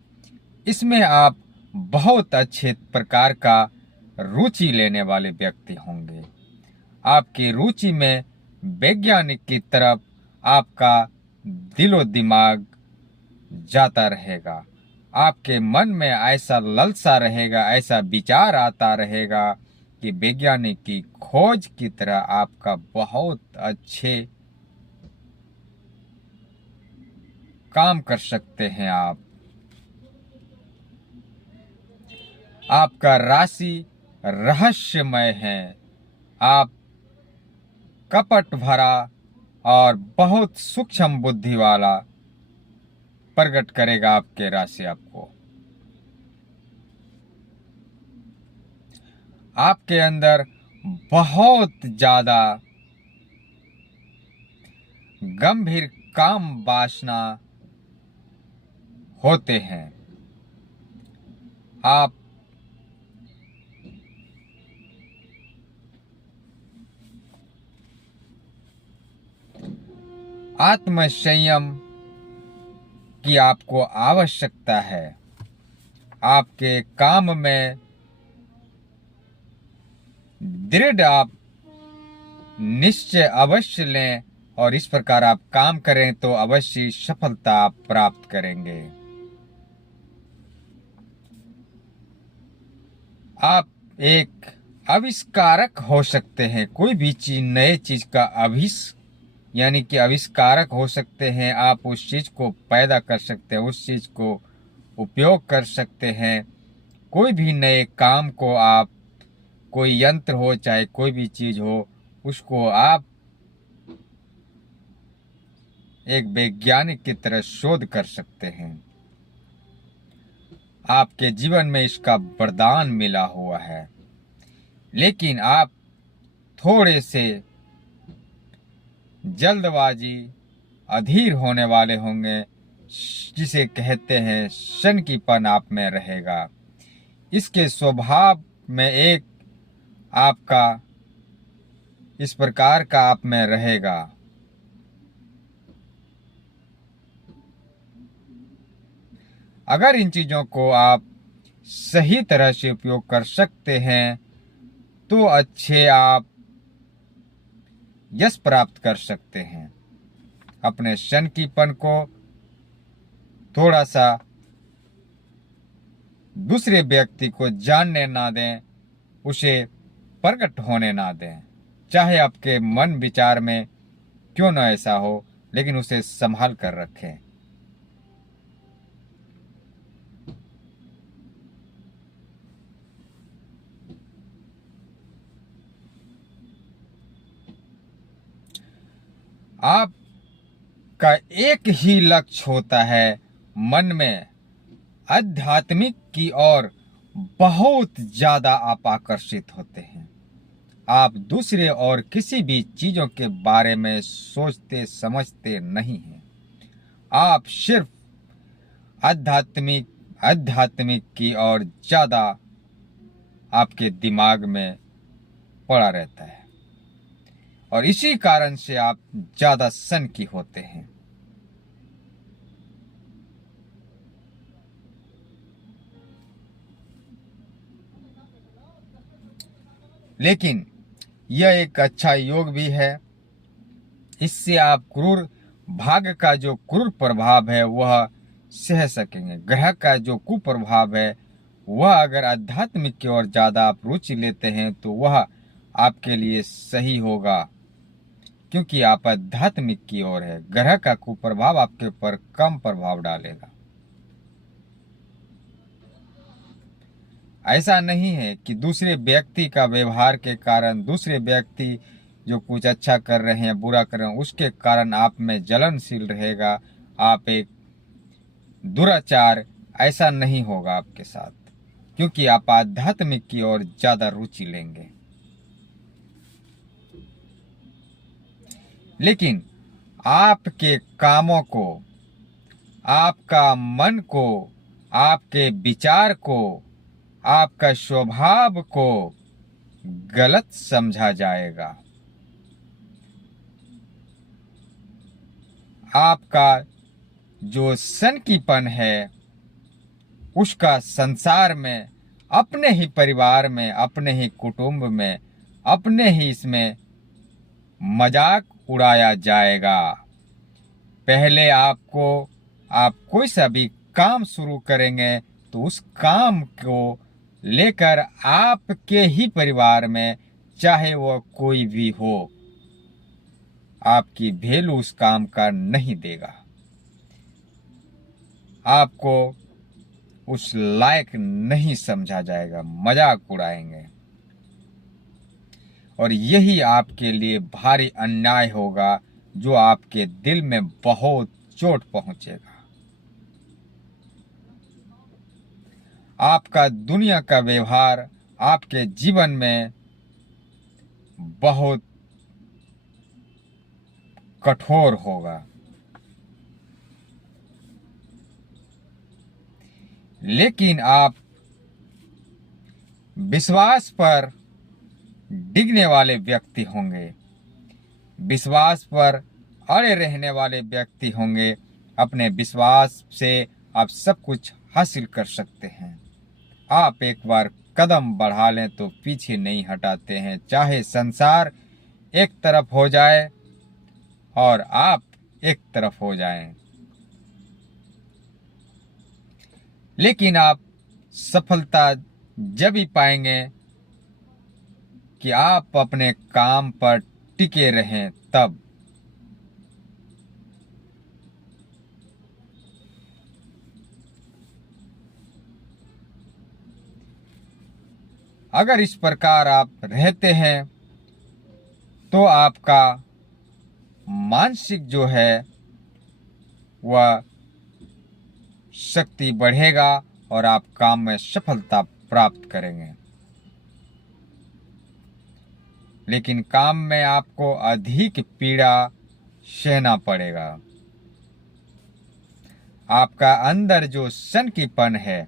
इसमें आप बहुत अच्छे प्रकार का रुचि लेने वाले व्यक्ति होंगे। आपकी रुचि में वैज्ञानिक की तरफ आपका दिलो दिमाग जाता रहेगा। आपके मन में ऐसा ललसा रहेगा, ऐसा विचार आता रहेगा कि वैज्ञानिक की खोज की तरह आपका बहुत अच्छे काम कर सकते हैं। आपका राशि रहस्यमय है। आप कपट भरा और बहुत सूक्ष्म बुद्धि वाला प्रकट करेगा आपके राशि आपको। आपके अंदर बहुत ज्यादा गंभीर काम वासना होते हैं। आप आत्म संयम की आपको आवश्यकता है। आपके काम में दृढ़ आप निश्चय अवश्य लें और इस प्रकार आप काम करें तो अवश्य सफलता आप प्राप्त करेंगे। आप एक आविष्कारक हो सकते हैं। कोई भी चीज, नए चीज का यानी कि आविष्कारक हो सकते हैं। आप उस चीज को पैदा कर सकते हैं, उस चीज को उपयोग कर सकते हैं। कोई भी नए काम को आप, कोई यंत्र हो चाहे कोई भी चीज हो, उसको आप एक वैज्ञानिक की तरह शोध कर सकते हैं। आपके जीवन में इसका वरदान मिला हुआ है, लेकिन आप थोड़े से जल्दबाजी, अधीर होने वाले होंगे, जिसे कहते हैं सनकीपन आप में रहेगा। इसके स्वभाव में एक आपका इस प्रकार का आप में रहेगा। अगर इन चीजों को आप सही तरह से उपयोग कर सकते हैं तो अच्छे आप यश प्राप्त कर सकते हैं। अपने सनकीपन को थोड़ा सा दूसरे व्यक्ति को जानने ना दें, उसे प्रकट होने ना दें। चाहे आपके मन विचार में क्यों न ऐसा हो, लेकिन उसे संभाल कर रखें। आपका एक ही लक्ष्य होता है, मन में आध्यात्मिक की ओर बहुत ज्यादा आप आकर्षित होते हैं। आप दूसरे और किसी भी चीजों के बारे में सोचते समझते नहीं हैं। आप सिर्फ आध्यात्मिक की ओर ज्यादा आपके दिमाग में पड़ा रहता है और इसी कारण से आप ज्यादा सनकी होते हैं। लेकिन यह एक अच्छा योग भी है। इससे आप क्रूर भाग्य का जो क्रूर प्रभाव है वह सह सकेंगे। ग्रह का जो कुप्रभाव है वह अगर आध्यात्मिक की ओर ज्यादा आप रुचि लेते हैं तो वह आपके लिए सही होगा, क्योंकि आप आध्यात्मिक की ओर है। ग्रह का कुप्रभाव आपके ऊपर कम प्रभाव डालेगा। ऐसा नहीं है कि दूसरे व्यक्ति का व्यवहार के कारण, दूसरे व्यक्ति जो कुछ अच्छा कर रहे हैं, बुरा कर रहे हैं, उसके कारण आप में जलनशील रहेगा, आप एक दुराचार, ऐसा नहीं होगा आपके साथ, क्योंकि आप आध्यात्मिक की ओर ज्यादा रुचि लेंगे। लेकिन आपके कामों को, आपका मन को आपके विचार को, आपका स्वभाव को गलत समझा जाएगा। आपका जो सनकीपन है उसका संसार में, अपने ही परिवार में, अपने ही कुटुंब में, अपने ही इसमें मजाक उड़ाया जाएगा। पहले आप कोई सा भी काम शुरू करेंगे तो उस काम को लेकर आपके ही परिवार में, चाहे वह कोई भी हो, आपकी वैल्यू उस काम का नहीं देगा, आपको उस लायक नहीं समझा जाएगा, मजाक उड़ाएंगे। और यही आपके लिए भारी अन्याय होगा, जो आपके दिल में बहुत चोट पहुंचेगा। आपका दुनिया का व्यवहार आपके जीवन में बहुत कठोर होगा। लेकिन आप विश्वास पर डिगने वाले व्यक्ति होंगे, विश्वास पर अड़े रहने वाले व्यक्ति होंगे। अपने विश्वास से आप सब कुछ हासिल कर सकते हैं। आप एक बार कदम बढ़ा लें तो पीछे नहीं हटाते हैं, चाहे संसार एक तरफ हो जाए और आप एक तरफ हो जाएं। लेकिन आप सफलता जब ही पाएंगे कि आप अपने काम पर टिके रहें, तब। अगर इस प्रकार आप रहते हैं तो आपका मानसिक जो है वह शक्ति बढ़ेगा और आप काम में सफलता प्राप्त करेंगे। लेकिन काम में आपको अधिक पीड़ा सहना पड़ेगा। आपका अंदर जो सनकीपन है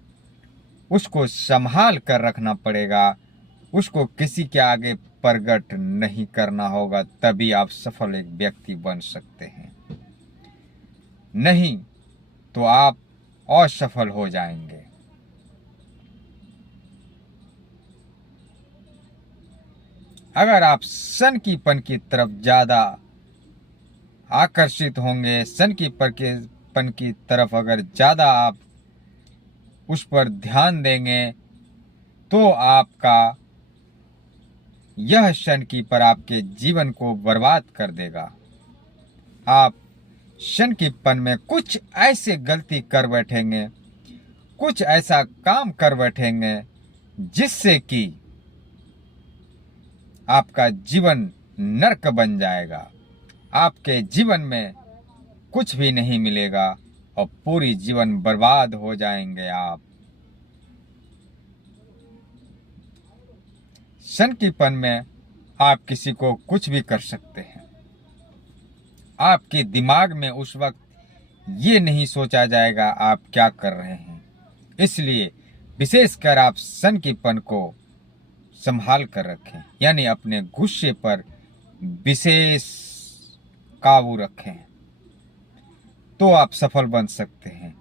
उसको संभाल कर रखना पड़ेगा, उसको किसी के आगे प्रकट नहीं करना होगा, तभी आप सफल एक व्यक्ति बन सकते हैं। नहीं तो आप असफल हो जाएंगे। अगर आप सनकीपन की तरफ ज्यादा आकर्षित होंगे, सनकीपन की तरफ अगर ज्यादा आप उस पर ध्यान देंगे, तो आपका यह सनकीपन आपके जीवन को बर्बाद कर देगा। आप सनकीपन में कुछ ऐसे गलती कर बैठेंगे, कुछ ऐसा काम कर बैठेंगे जिससे कि आपका जीवन नरक बन जाएगा। आपके जीवन में कुछ भी नहीं मिलेगा और पूरी जीवन बर्बाद हो जाएंगे आप। सनकीपन में आप किसी को कुछ भी कर सकते हैं। आपके दिमाग में उस वक्त ये नहीं सोचा जाएगा आप क्या कर रहे हैं। इसलिए विशेषकर आप सनकीपन को संभाल कर रखें, यानी अपने गुस्से पर विशेष काबू रखें, तो आप सफल बन सकते हैं।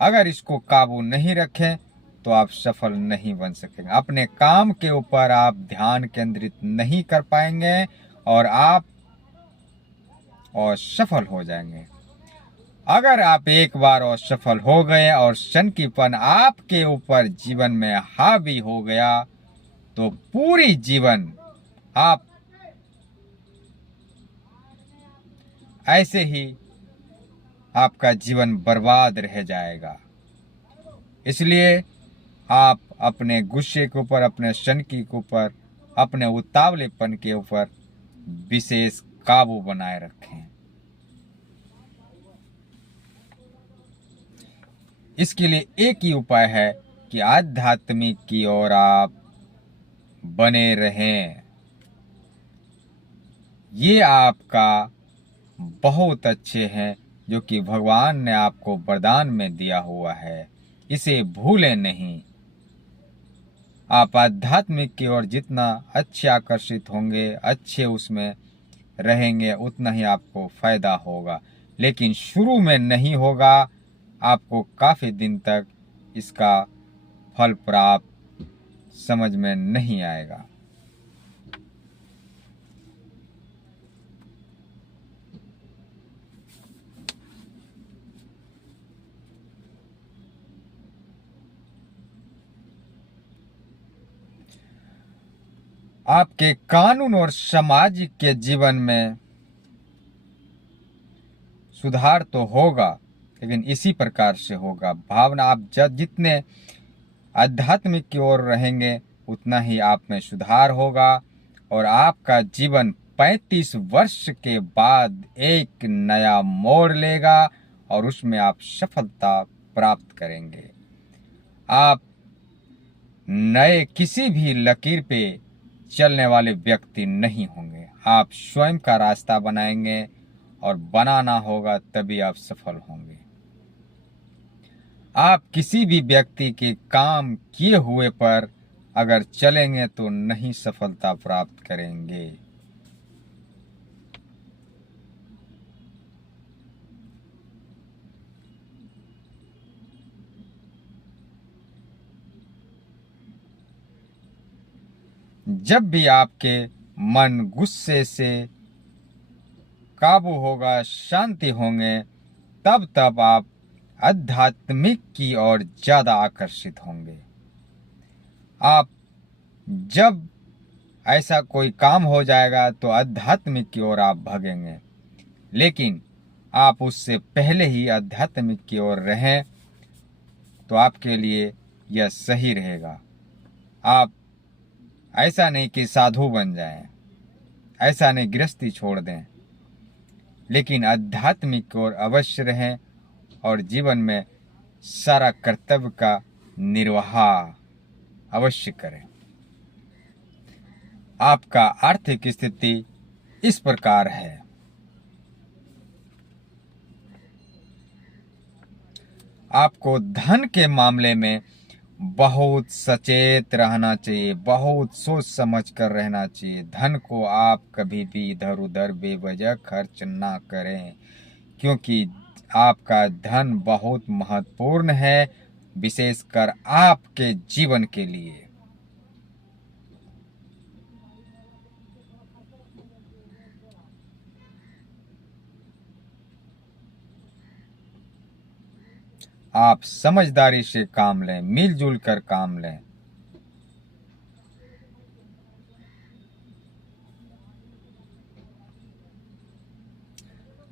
अगर इसको काबू नहीं रखें तो आप सफल नहीं बन सकेंगे। अपने काम के ऊपर आप ध्यान केंद्रित नहीं कर पाएंगे और आप असफल हो जाएंगे। अगर आप एक बार असफल हो गए और सनकीपन आपके ऊपर जीवन में हावी हो गया, तो पूरी जीवन आप ऐसे ही आपका जीवन बर्बाद रह जाएगा। इसलिए आप अपने गुस्से के ऊपर, अपने सनकी के ऊपर, अपने उतावलेपन के ऊपर विशेष काबू बनाए रखें। इसके लिए एक ही उपाय है कि आध्यात्मिक की ओर आप बने रहें। ये आपका बहुत अच्छे हैं जो कि भगवान ने आपको वरदान में दिया हुआ है। इसे भूलें नहीं। आप आध्यात्मिक की ओर जितना अच्छे आकर्षित होंगे, अच्छे उसमें रहेंगे, उतना ही आपको फायदा होगा। लेकिन शुरू में नहीं होगा, आपको काफी दिन तक इसका फल प्राप्त समझ में नहीं आएगा। आपके कानून और समाज के जीवन में सुधार तो होगा, लेकिन इसी प्रकार से होगा। भावना, आप जितने आध्यात्मिक की ओर रहेंगे उतना ही आप में सुधार होगा, और आपका जीवन 35 वर्ष के बाद एक नया मोड़ लेगा और उसमें आप सफलता प्राप्त करेंगे। आप नए किसी भी लकीर पे चलने वाले व्यक्ति नहीं होंगे। आप स्वयं का रास्ता बनाएंगे, और बनाना होगा तभी आप सफल होंगे। आप किसी भी व्यक्ति के काम किए हुए पर अगर चलेंगे तो नहीं सफलता प्राप्त करेंगे। जब भी आपके मन गुस्से से काबू होगा, शांति होंगे, तब तब आप आध्यात्मिक की ओर ज्यादा आकर्षित होंगे। आप जब ऐसा कोई काम हो जाएगा तो आध्यात्मिक की ओर आप भागेंगे, लेकिन आप उससे पहले ही आध्यात्मिक की ओर रहें तो आपके लिए यह सही रहेगा। आप ऐसा नहीं कि साधु बन जाएं, ऐसा नहीं गृहस्थी छोड़ दें, लेकिन आध्यात्मिक की ओर अवश्य रहें और जीवन में सारा कर्तव्य का निर्वाह अवश्य करें। आपका आर्थिक स्थिति इस प्रकार है। आपको धन के मामले में बहुत सचेत रहना चाहिए, बहुत सोच समझ कर रहना चाहिए। धन को आप कभी भी इधर उधर बेवजह खर्च ना करें, क्योंकि आपका धन बहुत महत्वपूर्ण है, विशेषकर आपके जीवन के लिए। आप समझदारी से काम लें, मिलजुल कर काम लें।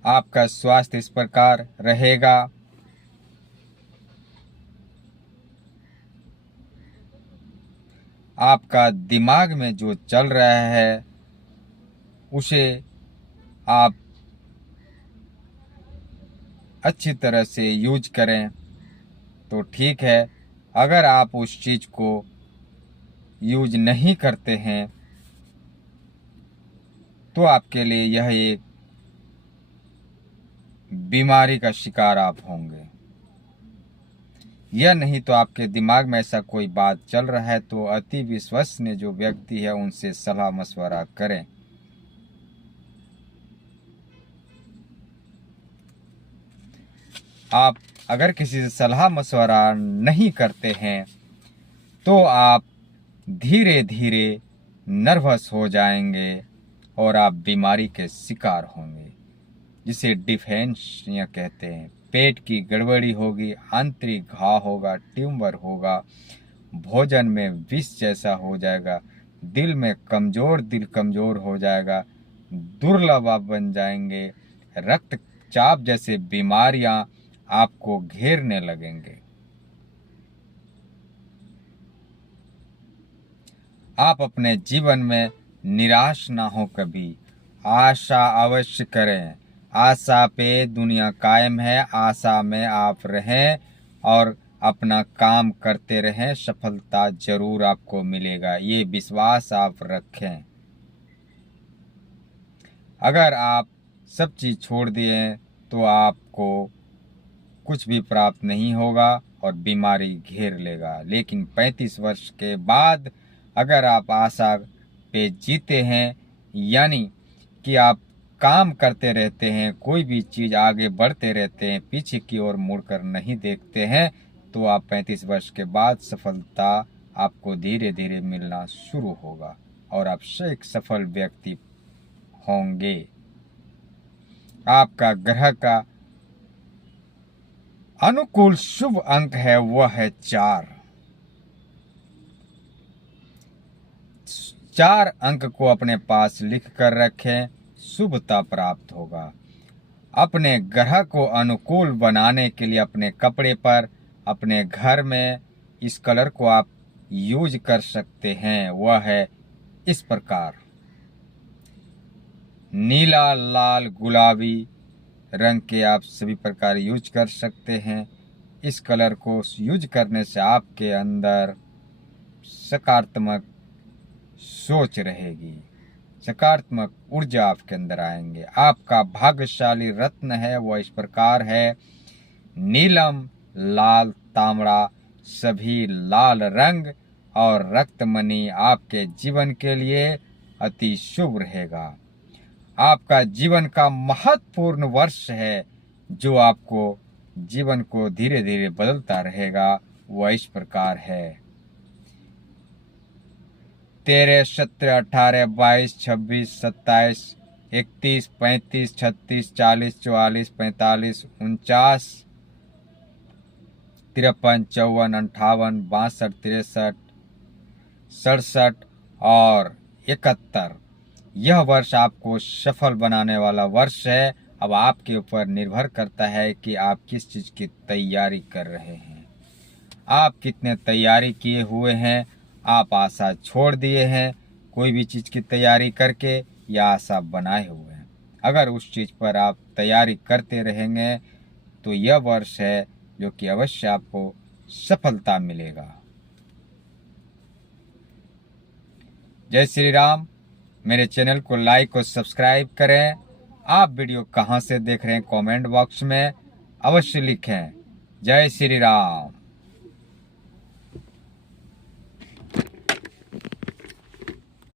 आपका स्वास्थ्य इस प्रकार रहेगा। आपका दिमाग में जो चल रहा है उसे आप अच्छी तरह से यूज करें तो ठीक है। अगर आप उस चीज को यूज नहीं करते हैं तो आपके लिए यह एक बीमारी का शिकार आप होंगे। यह नहीं तो आपके दिमाग में ऐसा कोई बात चल रहा है तो अति विश्वसनीय जो व्यक्ति है उनसे सलाह मशवरा करें। आप अगर किसी से सलाह मशवरा नहीं करते हैं तो आप धीरे धीरे नर्वस हो जाएंगे और आप बीमारी के शिकार होंगे, जिसे डिफेंशिया कहते हैं। पेट की गड़बड़ी होगी, आंतरिक घाव होगा, ट्यूमर होगा, भोजन में विष जैसा हो जाएगा, दिल कमजोर हो जाएगा, दुर्लभ आप बन जाएंगे, रक्तचाप जैसे बीमारियां आपको घेरने लगेंगे। आप अपने जीवन में निराश ना हो कभी, आशा अवश्य करें। आशा पे दुनिया कायम है, आशा में आप रहें और अपना काम करते रहें, सफलता जरूर आपको मिलेगा, ये विश्वास आप रखें। अगर आप सब चीज छोड़ दिए तो आपको कुछ भी प्राप्त नहीं होगा। और बीमारी घेर लेगा। लेकिन 35 वर्ष के बाद अगर आप आशा पे जीते हैं, यानी कि आप काम करते रहते हैं, कोई भी चीज़ आगे बढ़ते रहते हैं, पीछे की ओर मुड़कर नहीं देखते हैं, तो आप 35 वर्ष के बाद सफलता आपको धीरे धीरे मिलना शुरू होगा और आप एक सफल व्यक्ति होंगे। आपका ग्रह का अनुकूल शुभ अंक है वह है 4। 4 अंक को अपने पास लिख कर रखें, शुभता प्राप्त होगा। अपने ग्रह को अनुकूल बनाने के लिए अपने कपड़े पर, अपने घर में इस कलर को आप यूज कर सकते हैं, वह है इस प्रकार। नीला, लाल, गुलाबी रंग के आप सभी प्रकार यूज कर सकते हैं। इस कलर को यूज करने से आपके अंदर सकारात्मक सोच रहेगी, सकारात्मक ऊर्जा आपके अंदर आएंगे। आपका भाग्यशाली रत्न है वह इस प्रकार है। नीलम, लाल, तांबड़ा सभी लाल रंग और रक्तमणि आपके जीवन के लिए अति शुभ रहेगा। आपका जीवन का महत्वपूर्ण वर्ष है जो आपको जीवन को धीरे धीरे बदलता रहेगा, वह इस प्रकार है। 13, 17, 18, 22, 26, 27, 31, 35, 36, 40, 44, 45, 49, 53, 54, 58, 62, 63, 67 और 71। यह वर्ष आपको सफल बनाने वाला वर्ष है। अब आपके ऊपर निर्भर करता है कि आप किस चीज़ की तैयारी कर रहे हैं, आप कितने तैयारी किए हुए हैं, आप आशा छोड़ दिए हैं कोई भी चीज़ की तैयारी करके या आशा बनाए हुए हैं। अगर उस चीज़ पर आप तैयारी करते रहेंगे तो यह वर्ष है जो कि अवश्य आपको सफलता मिलेगा। जय श्री राम। मेरे चैनल को लाइक और सब्सक्राइब करें। आप वीडियो कहाँ से देख रहे हैं कमेंट बॉक्स में अवश्य लिखें। जय श्री राम।